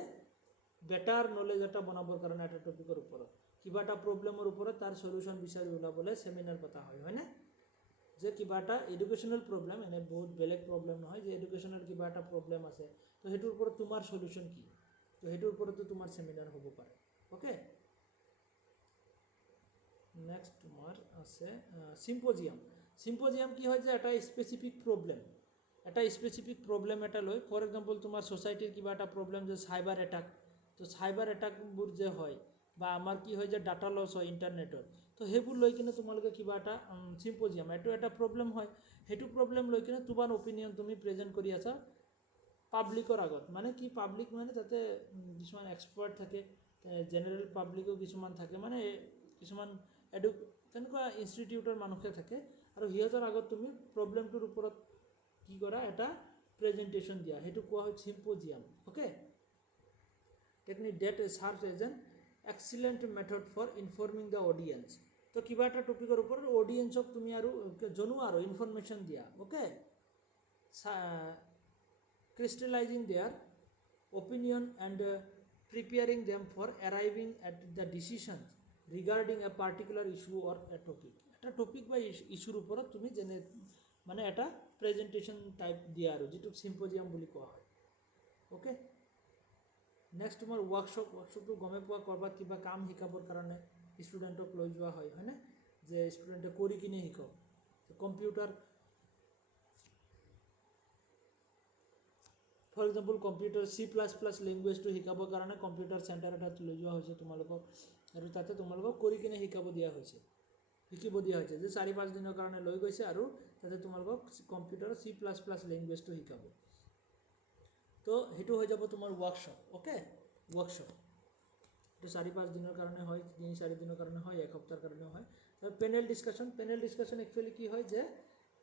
বেটাৰ নলেজ এটা বনাবৰ কাৰণে এটা টপিকৰ ওপৰত, কিবা এটা প্ৰব্লেমৰ ওপৰত তাৰ সলিউশ্যন বিচাৰি ওলাবলৈ চেমিনাৰ পতা হয়, হয়নে। যে কিবা এটা এডুকেশ্যনেল প্ৰব্লেম, এনে বহুত বেলেগ প্ৰব্লেম নহয়, যে এডুকেশ্যনেল কিবা এটা প্ৰব্লেম আছে, তো সেইটোৰ ওপৰত তোমাৰ সলিউশ্যন কি, তো সেইটোৰ ওপৰতো তোমাৰ চেমিনাৰ হ'ব পাৰে। অ'কে, নেক্সট তোমাৰ আছে চিম্পজিয়াম। চিম্পজিয়াম কি হয়, যে এটা স্পেচিফিক প্ৰব্লেম এটা লৈ, ফৰ এক্সাম্পল তোমাৰ ছ'চাইটিৰ কিবা এটা প্ৰব্লেম, যে চাইবাৰ এটাক, তো চাইবাৰ এটাকবোৰ যে হয়, বা আমাৰ কি হয়, যে ডাটা লছ হয় ইণ্টাৰনেটত, তো সেইবোৰ লৈ কিনে তোমালোকে কিবা এটা চিম্পজিয়াম, এইটো এটা প্ৰব্লেম হয়, সেইটো প্ৰব্লেম লৈ কিনে তোমাৰ অপিনিয়ন তুমি প্ৰেজেণ্ট কৰি আছা পাব্লিকৰ আগত। মানে কি, পাব্লিক মানে তাতে কিছুমান এক্সপাৰ্ট থাকে, জেনেৰেল পাব্লিকো কিছুমান থাকে, মানে কিছুমান তেনেকুৱা ইনষ্টিটিউটৰ মানুহে থাকে, আৰু সিহঁতৰ আগত তুমি প্ৰব্লেমটোৰ ওপৰত কি কৰা, এটা প্ৰেজেণ্টেশ্যন দিয়া, সেইটো কোৱা হয় symposium. Okay, technique that serve as an excellent method for informing the audience. তো কিবা এটা টপিকৰ ওপৰত অডিয়েন্সক তুমি আৰু জনোৱা আৰু ইনফৰমেশ্যন দিয়া। Okay, crystallizing their opinion and preparing them for arriving at the decision regarding a particular issue or a topic. এটা টপিক বা ইছ্যুৰ ওপৰত তুমি যেনে মানে এটা প্ৰেজেণ্টেশ্যন টাইপ দিয়া, আৰু যিটোক চিম্পজিয়াম বুলি কোৱা হয়। অ'কে, নেক্সট তোমাৰ ৱৰ্কশ্বপটো গমেই পোৱা, ক'ৰবাত কিবা কাম শিকাবৰ কাৰণে ষ্টুডেণ্টক লৈ যোৱা হয়, হয়নে, যে ষ্টুডেণ্টে কৰি কিনে শিকক। Computer, for example computer C++ লেংগুৱেজটো শিকাবৰ কাৰণে কম্পিউটাৰ চেণ্টাৰ এটাত লৈ যোৱা হৈছে তোমালোকক, আৰু তাতে তোমালোকক কৰি কিনে শিকিব দিয়া হৈছে, যে 4-5 দিনৰ কাৰণে লৈ গৈছে, আৰু তাতে তোমালোকক কম্পিউটাৰ C++ লেংগুৱেজটো শিকাব। তো সেইটো হৈ যাব তোমাৰ ৱৰ্কশ্বপ। অ'কে, ৱৰ্কশ্বপ এইটো 4-5 দিনৰ কাৰণে হয়, 3-4 দিনৰ কাৰণে হয়, এসপ্তাহৰ কাৰণে হয়। আৰু পেনেল ডিছকাশ্যন একচুৱেলি কি হয়, যে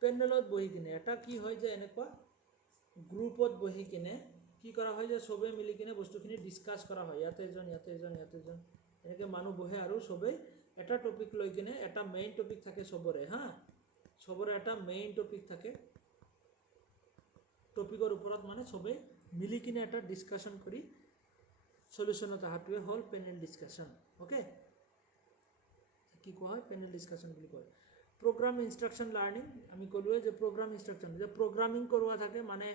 পেনেলত বহি কিনে এটা কি হয়, যে এনেকুৱা গ্ৰুপত বহি কিনে কি কৰা হয় যে চবেই মিলি কিনে বস্তুখিনি ডিছকাছ কৰা হয়, ইয়াতে এজন ইয়াতে এজন ইয়াতে এজন এনেকৈ মানুহ বহে আৰু চবেই এটা টপিক লৈ কিনে, এটা মেইন টপিক থাকে চবৰে হা, চবৰে এটা মেইন টপিক থাকে, টপিকৰ ওপৰত মানে চবেই মিলি কিনে এটা ডিছকাশ্যন কৰি সলিউশ্যনত অহাটোৱে হ'ল পেনেল ডিছকাশ্যন। অ'কে, কি কোৱা হয় পেনেল ডিছকাশ্যন বুলি কয়। প্ৰগ্ৰাম ইনষ্ট্ৰাকশ্যন লাৰ্ণিং আমি ক'লোৱে যে প্ৰগ্ৰাম ইনষ্ট্ৰাকশ্যন যে প্ৰগ্ৰামিং কৰোৱা থাকে মানে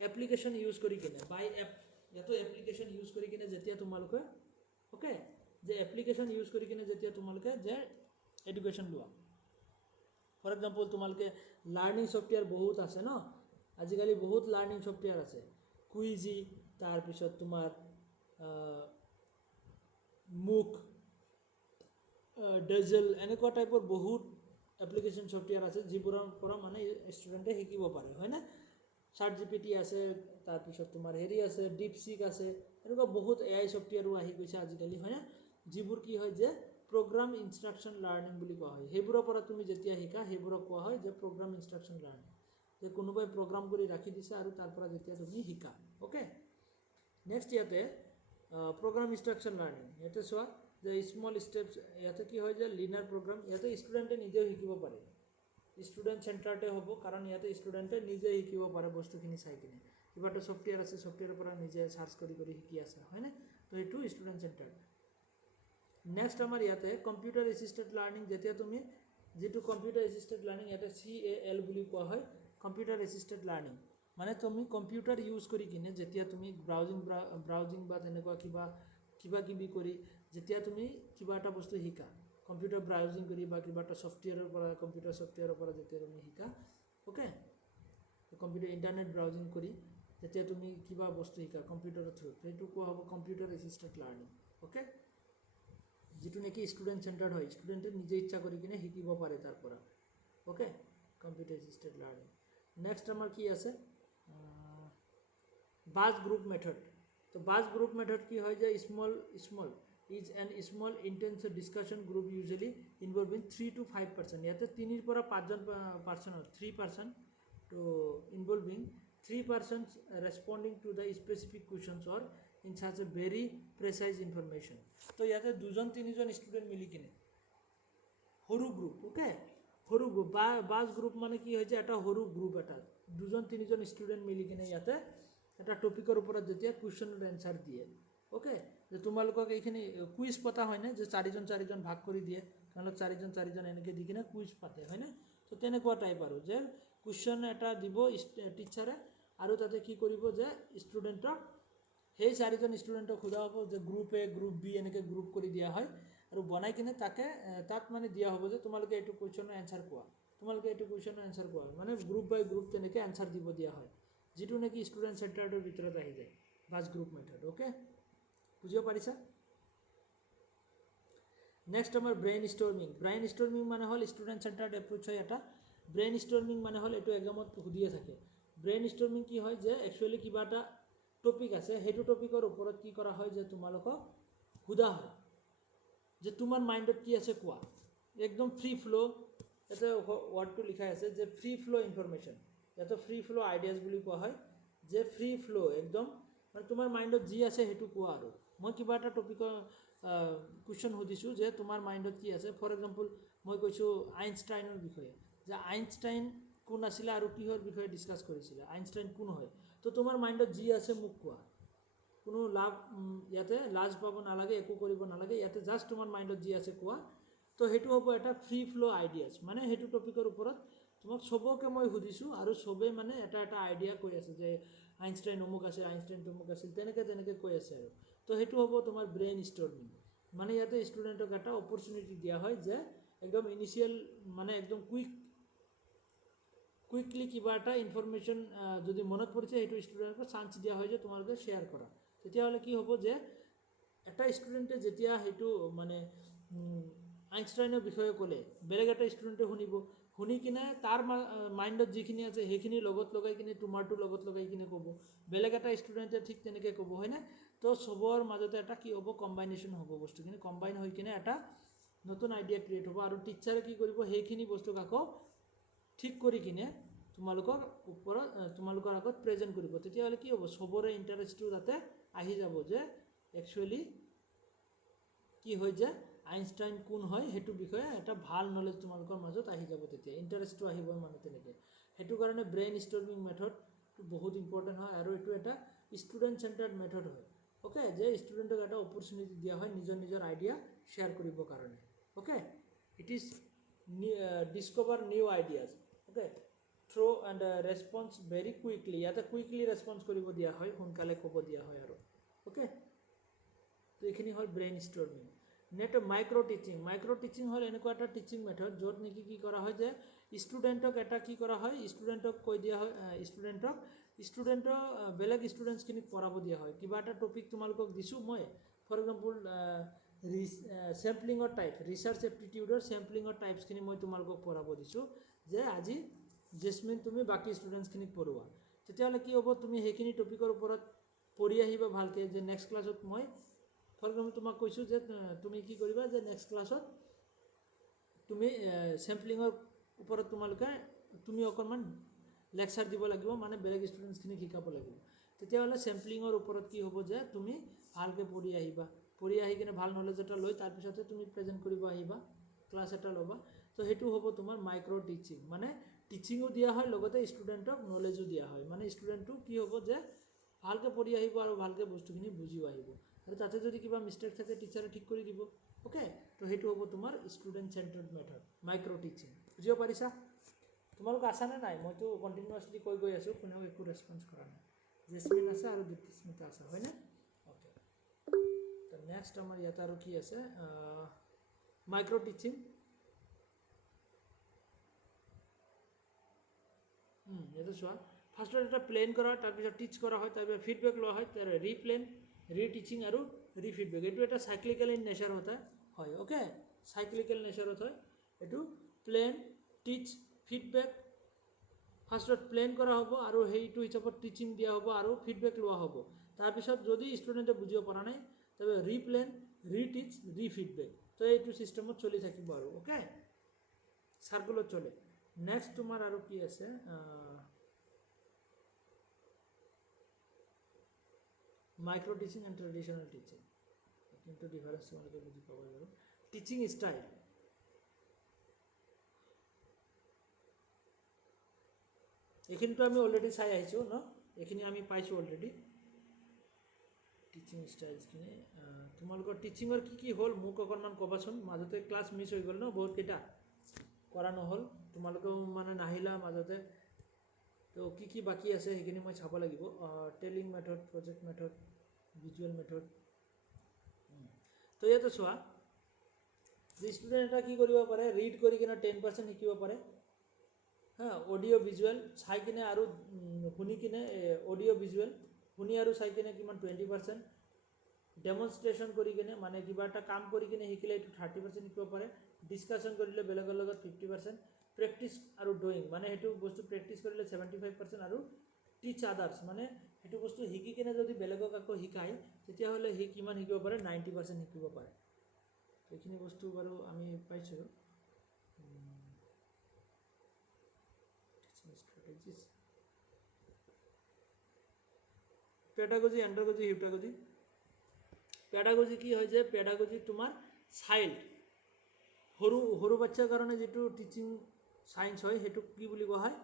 এপ্লিকেশ্যন ইউজ কৰি কিনে বাই এপ, ইয়াতো এপ্লিকেশ্যন ইউজ কৰি কিনে যেতিয়া তোমালোকে অ'কে যে এপ্লিকেশ্যন ইউজ কৰি কিনে যেতিয়া তোমালোকে যে এডুকেশ্যন লোৱা। ফৰ এক্সাম্পল তোমালোকে লাৰ্ণিং ছফ্টৱেৰ বহুত আছে ন, আজিকালি বহুত লাৰ্ণিং ছফ্টৱেৰ আছে, কুইজি, তাৰপিছত তোমাৰ মুক, ডেজেল, এনেকুৱা টাইপৰ বহুত এপ্লিকেশ্যন ছফ্টৱেৰ আছে যিবোৰৰ পৰা মানে ষ্টুডেণ্টে শিকিব পাৰে হয়নে। ChatGPT আছে, তাৰপিছত তোমাৰ হেৰি আছে, ডিপছিক আছে, এনেকুৱা বহুত AI ছফ্টৱেৰো আহি গৈছে আজিকালি হয়নে, যিবোৰ কি হয় যে প্ৰগ্ৰাম ইনষ্ট্ৰাকশ্যন লাৰ্ণিং বুলি কোৱা হয়। সেইবোৰৰ পৰা তুমি যেতিয়া শিকা সেইবোৰক কোৱা হয় যে প্ৰগ্ৰাম ইনষ্ট্ৰাকশ্যন লাৰ্ণিং, যে কোনোবাই প্ৰগ্ৰাম কৰি ৰাখি দিছে আৰু তাৰ পৰা যেতিয়া তুমি শিকা। অ'কে, নেক্সট ইয়াতে প্ৰগ্ৰাম ইনষ্ট্ৰাকশ্যন লাৰ্ণিং, ইয়াতে চোৱা যে স্মল ষ্টেপছ, ইয়াতে কি হয় যে লিনাৰ প্ৰগ্ৰাম, ইয়াতে ষ্টুডেণ্টে নিজেও শিকিব পাৰে, ষ্টুডেণ্ট চেণ্টাৰতে হ'ব, কাৰণ ইয়াতে ষ্টুডেণ্টে নিজে শিকিব পাৰে বস্তুখিনি চাই কিনে, কিবা এটা ছফ্টৱেৰ আছে ছফ্টৱেৰৰ পৰা নিজে চাৰ্চ কৰি কৰি শিকি আছে হয়নে, তো সেইটো ষ্টুডেণ্ট চেণ্টাৰ। নেক্সট আমাৰ ইয়াতে কম্পিউটাৰ এছিষ্টেড লাৰ্ণিং, যেতিয়া তুমি যিটো কম্পিউটাৰ এছিষ্টেড লাৰ্ণিং ইয়াতে CAL বুলি কোৱা হয়, কম্পিউটাৰ এছিষ্টেড লাৰ্ণিং মানে তুমি কম্পিউটাৰ ইউজ কৰি কিনে যেতিয়া তুমি ব্ৰাউজিং বা তেনেকুৱা কিবা কিবি কৰি যেতিয়া তুমি কিবা এটা বস্তু শিকা, কম্পিউটাৰ ব্ৰাউজিং কৰি বা কিবা এটা ছফ্টৱেৰৰ পৰা, কম্পিউটাৰ ছফ্টৱেৰৰ পৰা যেতিয়া তুমি শিকা, অ'কে, কম্পিউটাৰ ইণ্টাৰনেট ব্ৰাউজিং কৰি যেতিয়া তুমি কিবা বস্তু শিকা কম্পিউটাৰৰ থ্ৰুত, সেইটো কোৱা হ'ব কম্পিউটাৰ এছিষ্টেড লাৰ্ণিং। অ'কে, যিটো নেকি ষ্টুডেণ্ট চেণ্টাৰ্ড হয়, ষ্টুডেণ্টে নিজে ইচ্ছা কৰি কিনে শিকিব পাৰে তাৰ পৰা। Okay, computer assisted learning. Next আমাৰ কি আছে বাজ গ্ৰুপ মেথড। তো বাজ গ্ৰুপ মেথড কি হয় যে small is an small intense discussion group usually involving 3 to 5%, ইয়াতে 3 পৰা 5জন পাৰ্চনৰ 3% to involving 3% responding to the specific questions or in such a very precise information. তো ইয়াতে 2-3জন ষ্টুডেণ্ট মিলি কিনে সৰু গ্ৰুপ, অ'কে, সৰু গ্ৰুপ বাজ গ্ৰুপ মানে কি হয় যে এটা সৰু গ্ৰুপ, এটা 2-3জন ষ্টুডেণ্ট মিলি কিনে ইয়াতে এটা টপিকৰ ওপৰত যেতিয়া কুৱেশ্যনৰ এনচাৰ দিয়ে। অ'কে, যে তোমালোকক এইখিনি কুইজ পতা হয়নে, যে 4জন ভাগ কৰি দিয়ে, তেওঁলোক 4জন এনেকৈ দি কিনে কুইজ পাতে হয়নে। তো তেনেকুৱা টাইপ আৰু যে কুৱেশ্যন এটা দিব টিচাৰে আৰু তাতে কি কৰিব যে ষ্টুডেণ্টক, সেই 4জন ষ্টুডেণ্টক সোধা হ'ব যে গ্ৰুপ A গ্ৰুপ B এনেকৈ গ্ৰুপ কৰি দিয়া হয় আৰু বনাই কিনে তাত মানে দিয়া হ'ব যে তোমালোকে এইটো কুৱেশ্যনৰ এনচাৰ কোৱা, তোমালোকে এইটো কুৱেশ্যনৰ এনচাৰ কোৱা, মানে গ্ৰুপ বাই গ্ৰুপ তেনেকৈ এনচাৰ দিব দিয়া হয়, যিটো নেকি ষ্টুডেণ্ট চেণ্টাৰটোৰ ভিতৰত আহি যায় বাজ গ্ৰুপ মেথড। অ'কে, বুজিব পাৰিছা। নেক্সট আমাৰ ব্ৰেইন ষ্টৰ্মিং মানে হ'ল ষ্টুডেণ্ট চেণ্টাৰ্ড এপ্ৰ'চ হয় এটা। ব্ৰেইন ষ্টৰ্মিং মানে হ'ল এইটো এক্সামত সুধিয়ে থাকে। ব্ৰেইন ষ্টৰ্মিং কি হয় যে একচুৱেলি কিবা এটা টপিক আছে, সেইটো টপিকৰ ওপৰত কি কৰা হয় যে তোমালোকক সোধা হয় যে তোমাৰ মাইণ্ডত কি আছে কোৱা, একদম ফ্ৰী ফ্ল', ইয়াতে ৱাৰ্ডটো লিখাই আছে যে ফ্ৰী ফ্ল' ইনফৰমেশ্যন, ইয়াতে ফ্ৰী ফ্ল' আইডিয়াছ বুলি কোৱা হয়, যে ফ্ৰী ফ্ল' একদম মানে তোমাৰ মাইণ্ডত যি আছে সেইটো কোৱা। আৰু মই কিবা এটা টপিকৰ কুৱেশ্যন সুধিছোঁ যে তোমাৰ মাইণ্ডত কি আছে, ফৰ এক্সাম্পল মই কৈছোঁ আইনষ্টাইনৰ বিষয়ে, যে আইনষ্টাইন কোন আছিলে আৰু কিহৰ বিষয়ে ডিছকাছ কৰিছিলে, আইনষ্টাইন কোন হয়, তো তোমাৰ মাইণ্ডত যি আছে মোক কোৱা, কোনো ইয়াতে লাজ পাব নালাগে, একো কৰিব নালাগে, ইয়াতে জাষ্ট তোমাৰ মাইণ্ডত যি আছে কোৱা। তো সেইটো হ'ব এটা ফ্ৰী ফ্ল' আইডিয়াছ, মানে সেইটো টপিকৰ ওপৰত তোমাক চবকে মই সুধিছোঁ আৰু চবেই মানে এটা আইডিয়া কৈ আছে যে আইনষ্টাইন অমুক আছে, আইনষ্টাইন তমুক আছিল, তেনেকৈ কৈ আছে আৰু। তো সেইটো হ'ব তোমাৰ ব্ৰেইন ষ্টৰ্মিং, মানে ইয়াতে ষ্টুডেণ্টক এটা অপৰচুনিটি দিয়া হয় যে একদম ইনিচিয়েল মানে একদম কুইকলি কিবা এটা ইনফৰমেশ্যন যদি মনত পৰিছে সেইটো ষ্টুডেণ্টক চান্স দিয়া হয় যে তোমালোকে শ্বেয়াৰ কৰা। তেতিয়াহ'লে কি হ'ব যে এটা ষ্টুডেণ্টে যেতিয়া সেইটো মানে আইনষ্টাইনৰ বিষয়ে ক'লে, বেলেগ এটা ষ্টুডেণ্টে শুনি কিনে তাৰ মাইণ্ডত যিখিনি আছে সেইখিনি লগত লগাই কিনে তোমাৰটো লগত লগাই কিনে ক'ব, বেলেগ এটা ষ্টুডেণ্টে ঠিক তেনেকৈ ক'ব হয়নে। তো চবৰ মাজতে এটা কি হ'ব, কম্বাইনেশ্যন হ'ব, বস্তুখিনি কম্বাইন হৈ কিনে এটা নতুন আইডিয়া ক্ৰিয়েট হ'ব আৰু টিচাৰে কি কৰিব সেইখিনি বস্তুক আকৌ ঠিক কৰি কিনে তোমালোকৰ ওপৰত তোমালোকৰ আগত প্ৰেজেণ্ট কৰিব। তেতিয়াহ'লে কি হ'ব, চবৰে ইণ্টাৰেষ্টটো তাতে আহি যাব যে একচুৱেলি কি হয় যে আইনষ্টাইন কোন হয় সেইটো বিষয়ে এটা ভাল নলেজ তোমালোকৰ মাজত আহি যাব। তেতিয়া ইণ্টাৰেষ্টটো আহিব মানে তেনেকৈ। সেইটো কাৰণে ব্ৰেইন ষ্টৰ্মিং মেথডটো বহুত ইম্পৰ্টেণ্ট হয় আৰু এইটো এটা ষ্টুডেণ্ট চেণ্টাৰ্ড মেথড হয়। অ'কে, যে ষ্টুডেণ্টক এটা অপৰচুনিটি দিয়া হয় নিজৰ নিজৰ আইডিয়া শ্বেয়াৰ কৰিবৰ কাৰণে। Okay, it is Discover new ideas. Okay, throw and response very quickly, ইয়াতে কুইকলি ৰেছপন্স কৰিব দিয়া হয়, সোনকালে ক'ব দিয়া হয় আৰু। অ'কে, তো এইখিনি হ'ল brain storming. Next micro' teaching. Micro' teaching হ'ল এনেকুৱা এটা টিচিং মেথড য'ত নেকি কি কৰা হয় যে ষ্টুডেণ্টক এটা কি কৰা হয়, ষ্টুডেণ্টক কৈ দিয়া হয়, ষ্টুডেণ্টক বেলেগ ষ্টুডেণ্টছখিনিক পঢ়াব দিয়া হয়। কিবা এটা টপিক তোমালোকক দিছোঁ মই, ফৰ এক্সাম্পল চেম্পলিঙৰ টাইপ, ৰিচাৰ্চ এপ্টিটিউডৰ চেম্পলিঙৰ টাইপছখিনি মই তোমালোকক পঢ়াব দিছোঁ যে আজি জেচমিন তুমি বাকী ষ্টুডেণ্টছখিনিক পঢ়োৱা। তেতিয়াহ'লে কি হ'ব, তুমি সেইখিনি টপিকৰ ওপৰত পঢ়ি আহিবা ভালকৈ, যে নেক্সট ক্লাছত মই ফৰ এক্সাম্পল তোমাক কৈছোঁ যে তুমি কি কৰিবা যে নেক্সট ক্লাছত তুমি চেম্পলিঙৰ ওপৰত তুমি অকণমান লেকচাৰ দিব লাগিব, মানে বেলেগ ষ্টুডেণ্টছখিনিক শিকাব লাগিব। তেতিয়াহ'লে চেম্পলিঙৰ ওপৰত কি হ'ব যে তুমি ভালকৈ পঢ়ি আহিবা, পঢ়ি আহি কিনে ভাল নলেজ এটা লৈ তাৰপিছতে তুমি প্ৰেজেণ্ট কৰিব আহিবা, ক্লাছ এটা ল'বা। তো সেইটো হ'ব তোমাৰ মাইক্ৰ' টিচিং, মানে টিচিঙো দিয়া হয় লগতে ষ্টুডেণ্টক নলেজো দিয়া হয়। মানে ষ্টুডেণ্টটো কি হ'ব যে ভালকৈ পঢ়ি আহিব আৰু ভালকৈ বস্তুখিনি বুজিও আহিব, আৰু তাতে যদি কিবা মিষ্টেক থাকে টিচাৰে ঠিক কৰি দিব। অ'কে, তো সেইটো হ'ব তোমাৰ student centred method, micro' teaching. বুজিব পাৰিছা? তোমালোক আছানে নাই? মইতো কণ্টিনিউৱাছলি গৈ আছোঁ, কোনেও একো ৰেছপন্স কৰা নাই। জেচমিন আছে আৰু দীপ্তিস্মিতা আছে, হয়নে? অ'কে, তো নেক্সট আমাৰ ইয়াত আৰু কি আছে, মাইক্ৰ' টিচিং। এইটো চোৱা, ফাৰ্ষ্টত এটা প্লেন কৰা হয়, তাৰপিছত টিচ কৰা হয়, তাৰপিছত ফিডবেক লোৱা হয়, তাৰ ৰিপ্লেন, ৰিটিচিং আৰু ৰিফিডবেক। এইটো এটা চাইক্লিকেল ইন নেচাৰত হয়। অ'কে, চাইক্লিকেল নেচাৰত হয় এইটো। প্লেন, টিচ, ফিডবেক। ফাৰ্ষ্টত প্লেন কৰা হ'ব আৰু সেইটো হিচাপত টিচিং দিয়া হ'ব আৰু ফিডবেক লোৱা হ'ব। তাৰপিছত যদি ষ্টুডেণ্টে বুজিব পৰা নাই, তাৰপিছত ৰিপ্লেন, ৰিটিচ, ৰিফিডবেক। তো এইটো ছিষ্টেমত চলি থাকিব আৰু। অ'কে, চাৰ্কুলত চলে। নেক্সট তোমাৰ আৰু কি আছে, micro' teaching and traditional teaching. কিন্তু ডিফাৰেঞ্চ তোমালোকে বুজি পাব বাৰু। টিচিং ষ্টাইল, এইখিনিতো আমি অলৰেডি চাই আহিছোঁ ন, এইখিনি আমি পাইছোঁ অলৰেডি। টিচিং ষ্টাইলছখিনি তোমালোকৰ টিচিঙৰ কি হ'ল মোক অকণমান ক'বাচোন। মাজতে ক্লাছ মিছ হৈ গ'ল ন, বহুতকেইটা কৰা নহ'ল, তোমালোকেও মানে নাহিলা মাজতে। তো কি বাকী আছে সেইখিনি মই চাব লাগিব। Telling method, project method, visual method. তো ইয়াতে চোৱা, যে ষ্টুডেণ্ট এটা কি কৰিব পাৰে, ৰিড কৰি কিনে 10% শিকিব পাৰে। অডিঅ' ভিজুৱেল চাই কিনে আৰু শুনি কিনে, অডিঅ' ভিজুৱেল শুনি আৰু চাই কিনে কিমান 20%। ডেমনষ্ট্ৰেশ্যন কৰি কিনে, মানে কিবা এটা কাম কৰি কিনে শিকিলে এইটো 30% শিকিব পাৰে। ডিছকাশ্যন কৰিলে বেলেগৰ লগত 50%। প্ৰেক্টিছ আৰু ডুইং, মানে সেইটো বস্তু প্ৰেক্টিছ কৰিলে 75%। আৰু টিচ আদাৰ্ছ, মানে সেইটো বস্তু শিকি কিনে যদি বেলেগক আকৌ শিকায় তেতিয়াহ'লে সি কিমান শিকিব পাৰে, 90% শিকিব পাৰে। এইখিনি বস্তু বাৰু আমি পাইছোঁ। strategies, pedagogy, andragogy, heutagogy. Pedagogy কি হয় যে পেডাগজি তোমাৰ চাইল্ড, সৰু বাচ্চাৰ কাৰণে যিটো টিচিং চায়েন্স হয় সেইটো কি বুলি কোৱা হয়,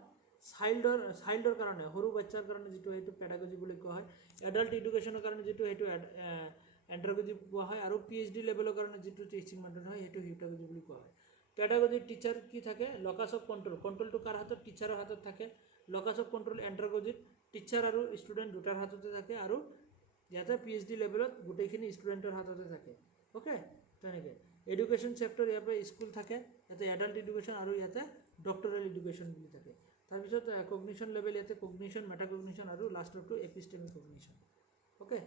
চাইল্ডৰ কাৰণে, সৰু বাচ্চাৰ কাৰণে যিটো সেইটো পেডাগজি বুলি কোৱা হয়। এডাল্ট এডুকেশ্যনৰ কাৰণে যিটো সেইটো এন্ড্ৰাগজি কোৱা হয়। আৰু PhD লেভেলৰ কাৰণে যিটো টিচিং মেথড হয় সেইটো হিউটাগজি বুলি কোৱা হয়। পেডাগজিৰ টিচাৰ কি থাকে, লকাছ অফ কণ্ট্ৰল, কণ্ট্ৰলটো কাৰ হাতত, টিচাৰৰ হাতত থাকে। লকাছ অফ কণ্ট্ৰল এন্ড্ৰাগজিত টিচাৰ আৰু ষ্টুডেণ্ট দুটাৰ হাততে থাকে, আৰু ইয়াতে PhD লেভেলত গোটেইখিনি ষ্টুডেণ্টৰ হাততে থাকে। অ'কে, তেনেকৈ এডুকেশ্যন চেপ্টাৰ ইয়াতে স্কুল থাকে, ইয়াতে এডাল্ট এডুকেশ্যন আৰু ইয়াতে ডক্টৰেল এডুকেশ্যন বুলি থাকে। তাৰপিছত কগনিশ্যন লেভেল, ইয়াতে কগনিশ্যন, মেটাকগনিশ্যন আৰু লাষ্টৰটো এপিষ্টেমিক কগনিশ্যন। অ'কে,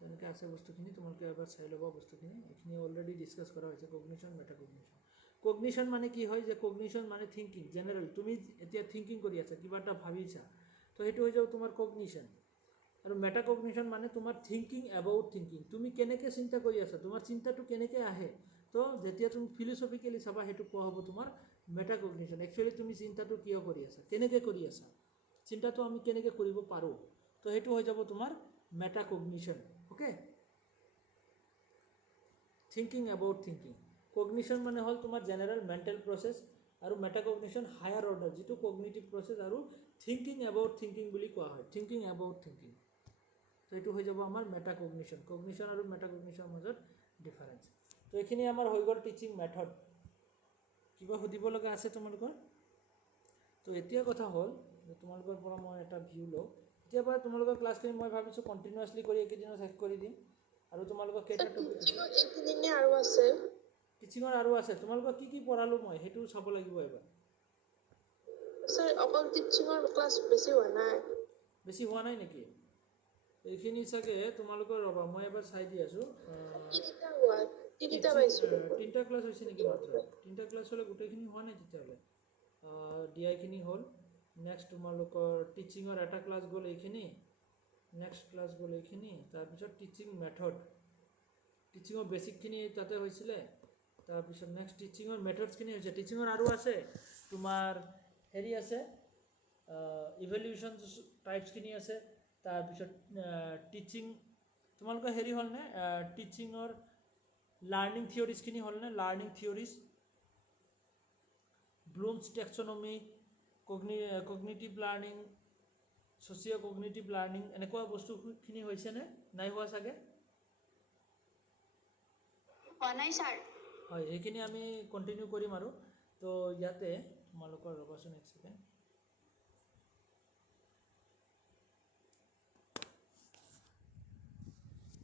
তেনেকৈ আছে বস্তুখিনি, তোমালোকে এবাৰ চাই ল'বা বস্তুখিনি। এইখিনি অলৰেডি ডিছকাছ কৰা হৈছে, কগনিশ্যন, মেটাকগনিশ্যন। কগনিশ্যন মানে কি হয়, যে কগনিশ্যন মানে থিংকিং, জেনেৰেল তুমি এতিয়া থিংকিং কৰি আছা, কিবা এটা ভাবিছা, তো সেইটো হৈ যাব তোমাৰ কগনিশ্যন। আৰু মেটাকগনিশ্যন মানে তোমাৰ থিংকিং এবাউট থিংকিং, তুমি কেনেকৈ চিন্তা কৰি আছা, তোমাৰ চিন্তাটো কেনেকৈ আহে। তো যেতিয়া তুমি ফিলচফিকেলি চাবা সেইটো কোৱা হ'ব তোমাৰ মেটাকগনিশ্যন একচুৱেলি তুমি চিন্তাটো কিয় কৰি আছা, কেনেকৈ কৰি আছা, চিন্তাটো আমি কেনেকৈ কৰিব পাৰোঁ, তো সেইটো হৈ যাব তোমাৰ metacognition. Okay, thinking about thinking. Cognition মানে হ'ল তোমাৰ জেনেৰেল মেণ্টেল প্ৰচেছ, আৰু মেটাকগনিশ্যন হায়াৰ অৰ্ডাৰ যিটো কগনিটিভ প্ৰচেছ, আৰু থিংকিং এবাউট থিংকিং বুলি কোৱা হয়, থিংকিং এবাউট থিংকিং। তো এইটো হৈ যাব আমাৰ মেটাকগনিশ্যন। কগনিশ্যন আৰু মেটাকগনিশ্যনৰ মাজত ডিফাৰেঞ্চ। তো এইখিনি আমাৰ হৈ গ'ল টিচিং মেথড। কিবা সুধিব লগা আছে তোমালোকৰ? তো এতিয়া কথা হ'ল যে তোমালোকৰ পৰা মই এটা ভিউ লওঁ। এতিয়াৰ পৰা তোমালোকৰ ক্লাছখিনি মই ভাবিছোঁ কণ্টিনিউৱাছলি কৰি এইকেইদিনত শেষ কৰি দিম। আৰু তোমালোকৰ কেইটা টপিক আছে? টিচিঙৰ আৰু আছে। তোমালোকক কি পঢ়ালোঁ মই সেইটোও চাব লাগিব এবাৰ। স্যাৰ অকল টিচিঙৰ ক্লাছ বেছি হোৱা নাই। বেছি হোৱা নাই নেকি? এইখিনি চাগে তোমালোকৰ, ৰ'বা মই এবাৰ চাই দি আছোঁ। তিনিটা ক্লাছ হৈছে নেকি মাত্ৰ? তিনিটা ক্লাছ হ'লে গোটেইখিনি হোৱা নাই তেতিয়াহ'লে। ডিআইখিনি হ'ল, নেক্সট তোমালোকৰ টিচিঙৰ এটা ক্লাছ গ'ল এইখিনি, নেক্সট ক্লাছ গ'ল এইখিনি, তাৰপিছত টিচিং মেথড, টিচিঙৰ বেছিকখিনি তাতে হৈছিলে, তাৰপিছত নেক্সট টিচিঙৰ মেথডছখিনি হৈছে। টিচিঙৰ আৰু আছে তোমাৰ হেৰি আছে, ইভেলিউশ্যন টাইপছখিনি আছে, তাৰপিছত টিচিং তোমালোকৰ হেৰি হ'লনে, টিচিঙৰ লাৰ্ণিং থিয়ৰিজখিনি হ'লনে, learning theories, Bloom's taxonomy, cognitive learning, socio' cognitive learning, এনেকুৱা বস্তুখিনি হৈছেনে? নাই হোৱা চাগে? হোৱা নাই ছাৰ। হয়, সেইখিনি আমি কণ্টিনিউ কৰিম আৰু। তো ইয়াতে তোমালোকৰ ৰ'বাচোন এক ছেকেণ্ড,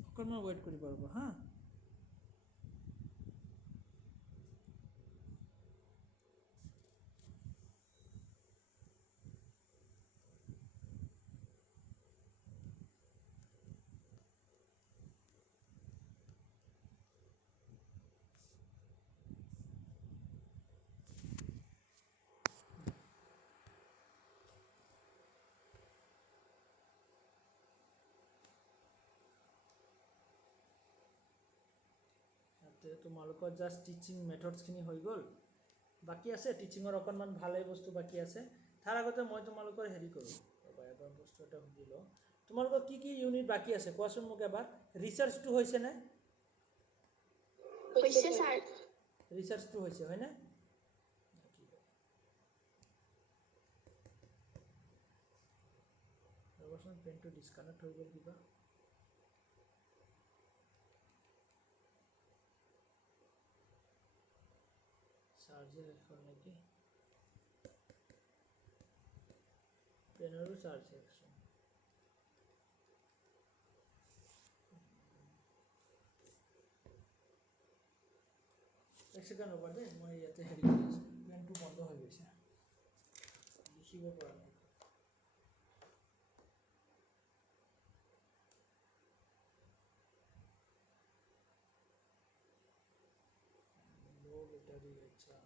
অকণমান ৱেইট কৰিব ৰ'বা হা। তোমালোকৰ জাষ্ট টিচিং মেথডছখিনি হৈ গ'ল, বাকী আছে টিচিঙৰ অকণমান ভালেই বস্তু বাকী আছে। তাৰ আগতে মই তোমালোকৰ হেৰি কৰোঁ, এবাৰ বস্তু এটা সুধি লওঁ, তোমালোকৰ কি ইউনিট বাকী আছে কোৱাচোন মোক এবাৰ। ৰিচাৰ্চটো হৈছেনে? হৈছে ছাৰ। ৰিচাৰ্চটো হৈছে হয়নে? ৰ'বাচোন, পেনটো ডিছকানেক্ট হৈ গ'ল কিবা। চাৰ্জে শেষ হ'ল নেকি? পেনৰো চাৰ্জ শেষ। এক ছেকেণ্ড ৰ'বা দেই, মই ইয়াতে হেৰি কৰি আছোঁ, পেনটো বন্ধ হৈ গৈছে, লিখিব পৰা নাই। লো বেটাৰী, আচ্ছা।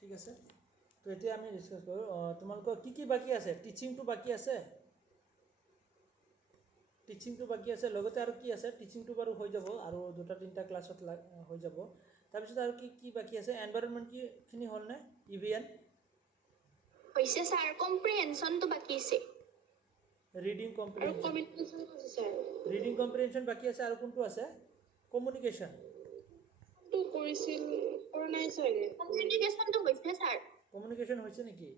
ঠিক আছে, তো এতিয়া আমি ডিছকাছ কৰোঁ। তোমালোকৰ কি বাকী আছে? টিচিংটো বাকী আছে, টিচিংটো বাকী আছে, লগতে আৰু কি আছে? টিচিংটো বাৰু হৈ যাব, আৰু দুটা তিনিটা ক্লাছত হৈ যাব। তাৰপিছত আৰু কি বাকী আছে? এনভাইৰনমেণ্টখিনি হ'লনে? EVN হৈছে ছাৰ। কম্প্ৰিহেনশ্যনটো বাকী আছে। ৰিডিং কম্প্ৰিহেনশ্যন, ৰিডিং কম্প্ৰিহেনশ্যন বাকী আছে, আৰু কোনটো আছে? কমিউনিকেশ্যন কৰা নাই চাগে। কমিউনিকেশ্যনটো হৈছে ছাৰ। কমিউনিকেশ্যন হৈছে নেকি?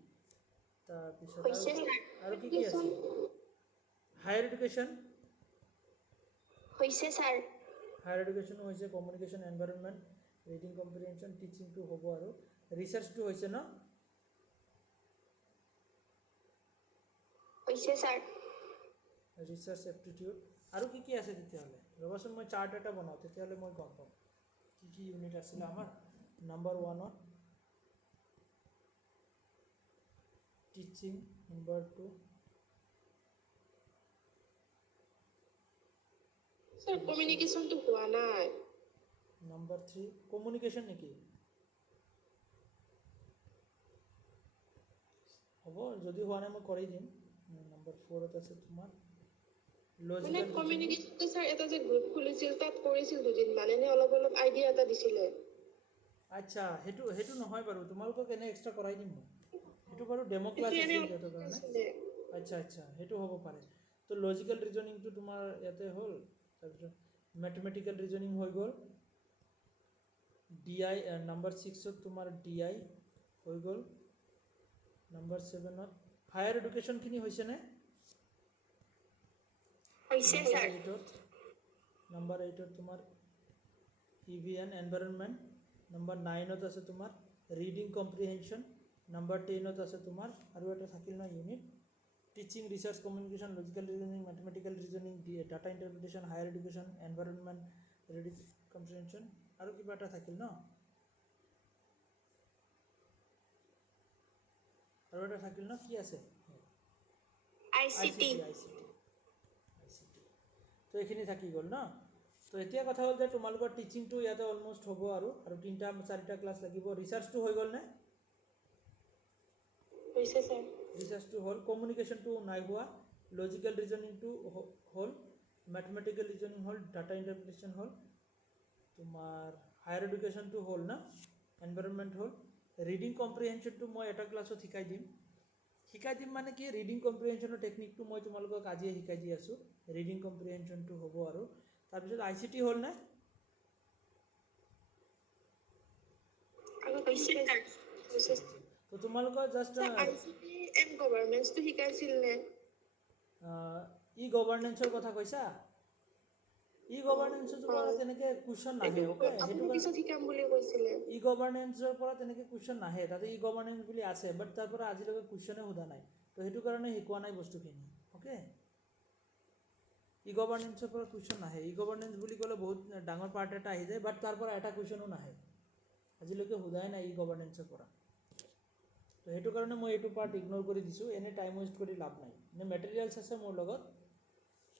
তাৰপিছত হৈছে ছাৰ। আৰু কি আছে? হায়াৰ এডুকেশ্যন হৈছে ছাৰ। হায়াৰ এডুকেশ্যনো হৈছে, কমিউনিকেশ্যন, এনভাইৰনমেণ্ট, ৰিডিং কম্প্ৰিহেনশ্যন, টিচিংটো হ'ব, আৰু ৰিচাৰ্চটো হৈছে ন? হৈছে ছাৰ। ৰিচাৰ্চ এপ্টিটিউড, আৰু কি আছে তেতিয়াহ'লে? ৰ'বাচোন, মই চাৰ্ট এটা বনাওঁ, তেতিয়াহ'লে মই গম পাম কি ইউনিট আছিলে আমাৰ। Number 1 teaching, number 2 sir communication তো হোৱা নাই নাম্বাৰ 3 কমিউনিকেশন নাকি হ'ব যদি হোৱা নাই মই কৰি দিম নাম্বাৰ 4 আছে তোমাৰ মানে লজিক্যাল কমিউনিকেশনটো স্যাৰ এটা যে গ্ৰুপ খুলিছিল তাত কৰিছিল দুদিন মানে নে অলপ অলপ আইডিয়া এটা দিছিলে আচ্ছা হেতু নহয় বাৰু তোমালোকক এনে এক্সট্ৰা কৰাই দিম মই হেতু বাৰু ডেমো ক্লাছ সেইটো এনে আছিল সিহঁতৰ কাৰণে আচ্ছা হেতু হ'ব পাৰে তো লজিক্যাল ৰিজনিংটো তোমাৰ ইয়াতে হ'ল তাৰপিছত ম্যাথমেটিক্যাল ৰিজনিং হৈ গ'ল ডিআই নাম্বাৰ 6ত তোমাৰ ডিআই হৈ গ'ল নাম্বাৰ 7ত হায়াৰ এডুকেশ্যনখিনি হৈছেনে হৈছে স্যাৰ নাম্বাৰ 8ত তোমাৰ ইভিএন এনভাইৰনমেণ্ট নাম্বাৰ 9ত আছে তোমাৰ ৰিডিং কম্প্ৰিহেনশ্যন নাম্বাৰ 10ত আছে তোমাৰ আৰু এটা থাকিল না unit teaching research communication logical reasoning mathematical reasoning data interpretation higher education environment reading comprehension আৰু কিবা এটা থাকিল ন আৰু এটা থাকিল ন কি আছে আইসিটি আইচিটি তো এইখিনি থাকি গ'ল ন তো এতিয়া কথা হ'ল যে তোমালোকৰ টিচিংটো ইয়াতে অলমোষ্ট হ'ব আৰু 3-4টা ক্লাছ লাগিব ৰিচাৰ্চটো হৈ গ'ল নে হৈছে স্যাৰ ৰিচাৰ্চটো হ'ল কমিউনিকেশ্যনটো নাই হোৱা লজিক্যাল ৰিজনিংটো হ'ল ম্যাথমেটিক্যাল ৰিজনিং হ'ল ডাটা ইণ্টাৰপ্ৰিটেশ্যন হ'ল তোমাৰ হায়াৰ এডুকেশ্যনটো হ'ল না এনভাইৰনমেণ্ট হ'ল ৰিডিং কম্প্ৰিহেনশ্যনটো মই এটা ক্লাছত শিকাই দিম মানে কি ৰিডিং কম্প্ৰিহেনশ্যনৰ টেকনিকটো মই তোমালোকক আজিয়ে শিকাই দি আছোঁ ৰিডিং কম্প্ৰিহেনশ্যনটো হ'ব আৰু তাৰপিছত আইচিটি হ'ল নে আৰু হৈছে স্যাৰ হৈছে তো তোমালোকৰ জাষ্ট আইসিটি এণ্ড গভৰ্নেন্সটো শিকাইছিল নে ই গভাৰ্নেন্সৰ কথা কৈছা ই গভাৰ্নেন্সৰ পৰা তেনেকৈ কুৱেশ্যন নাহে অ'কে সেইটো পিছত শিকাম বুলি কৈছিলে ই গভাৰ্নেন্সৰ পৰা তেনেকৈ কুৱেশ্যন নাহে তাতে ই গভাৰ্নেন্স বুলি আছে বাট তাৰ পৰা আজিলৈকে কুৱেশ্যনে সোধা নাই তো সেইটো কাৰণে শিকোৱা নাই বস্তুখিনি অ'কে ই গভাৰ্নেন্সৰ পৰা কুৱেশ্যন নাহে ই গভাৰ্নেন্স বুলি ক'লে বহুত ডাঙৰ পাৰ্ট এটা আহি যায় বাট তাৰ পৰা এটা কুৱেশ্যনো নাহে আজিলৈকে সোধাই নাই ই গভাৰ্নেন্সৰ পৰা তো সেইটো কাৰণে মই এইটো পাৰ্ট ইগন'ৰ কৰি দিছোঁ এনে টাইম ৱেষ্ট কৰি লাভ নাই এনে মেটেৰিয়েলছ আছে মোৰ লগত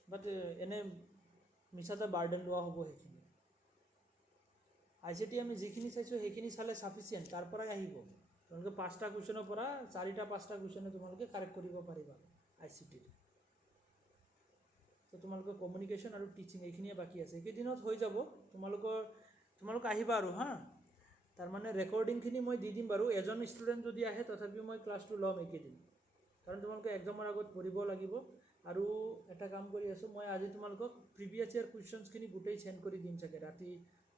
বাট এনে মিছাতে বাৰ্ডেন লোৱা হ'ব সেইখিনি আইচিটি আমি যিখিনি চাইছোঁ সেইখিনি চালে ছাফিচিয়েণ্ট তাৰ পৰাই আহিব তোমালোকে 5টা কুৱেশ্যনৰ পৰা 4-5টা কুৱেশ্যনে তোমালোকে কাৰেক্ট কৰিব পাৰিবা আইচিটিৰ তো তোমালোকৰ কমিউনিকেশ্যন আৰু টিচিং এইখিনিয়ে বাকী আছে এইকেইদিনত হৈ যাব তোমালোক আহিবা আৰু হা তাৰমানে ৰেকৰ্ডিংখিনি মই দি দিম বাৰু এজন ষ্টুডেণ্ট যদি আহে তথাপিও মই ক্লাছটো ল'ম এইকেইদিন কাৰণ তোমালোকে এক্সামৰ আগত পঢ়িব লাগিব আৰু এটা কাম কৰি আছোঁ মই আজি তোমালোকক প্ৰিভিয়াছ ইয়াৰ কুৱেশ্যনছখিনি গোটেই চেণ্ড কৰি দিম চাগে ৰাতি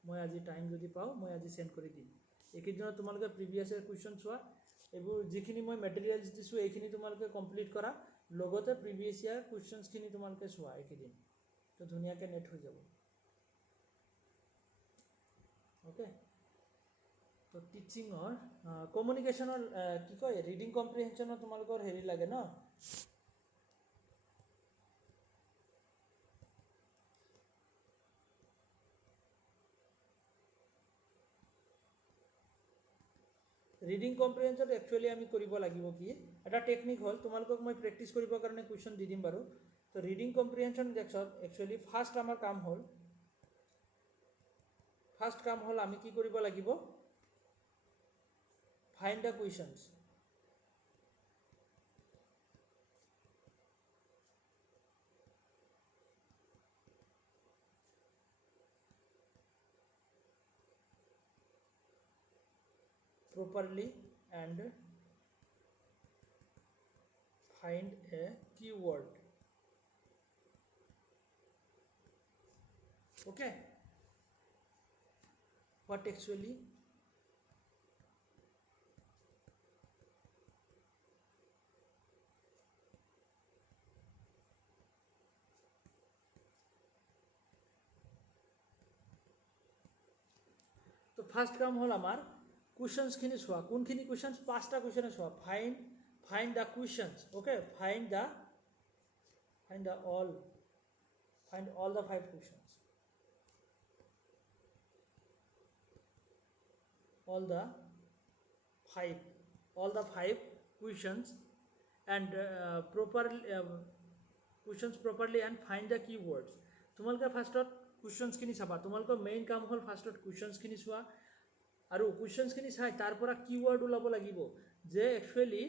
মই আজি টাইম যদি পাওঁ মই আজি চেণ্ড কৰি দিম এইকেইদিনত তোমালোকে প্ৰিভিয়াছ ইয়াৰ কুৱেশ্যন চোৱা এইবোৰ যিখিনি মই মেটেৰিয়েলছ দিছোঁ এইখিনি তোমালোকে কমপ্লিট কৰা লগতে প্ৰিভিয়াছ ইয়াৰ কুৱেশ্যনছখিনি তোমালোকে চোৱা এইকেইদিন তো ধুনীয়াকৈ নেট হৈ যাব অ'কে তো টিচিঙৰ কমিউনিকেশ্যনৰ কি কয় ৰিডিং কম্প্ৰিহেনশ্যনৰ তোমালোকৰ হেৰি লাগে ন ৰিডিং কম্প্ৰিহেনশ্যন একচুৱেলি আমি কৰিব লাগিব কি এটা টেকনিক হ'ল তোমালোকক মই প্ৰেক্টিছ কৰিবৰ কাৰণে কুৱেশ্যন দি দিম বাৰু তো ৰিডিং কম্প্ৰিহেনশ্যন একচুৱেলি ফাৰ্ষ্ট আমাৰ কাম হ'ল আমি কি কৰিব লাগিব find the questions properly and find a keyword okay what actually তো ফাৰ্ষ্ট কাম হ'ল আমাৰ কুৱেশ্যনছখিনি চোৱা কোনখিনি কুৱেশ্যনছ 5টা কুৱেশ্যনে চোৱা find the questions okay find all the 5 questions all the 5 questions and questions properly and find the keywords তোমালোকে ফাৰ্ষ্টত কুৱেশ্যনছখিনি চাবা তোমালোকৰ মেইন কাম হ'ল ফাৰ্ষ্টত কুৱেশ্যনছখিনি চোৱা আৰু কুৱেশ্যনছখিনি চাই তাৰ পৰা কিৱৰ্ড ওলাব লাগিব যে একচুৱেলি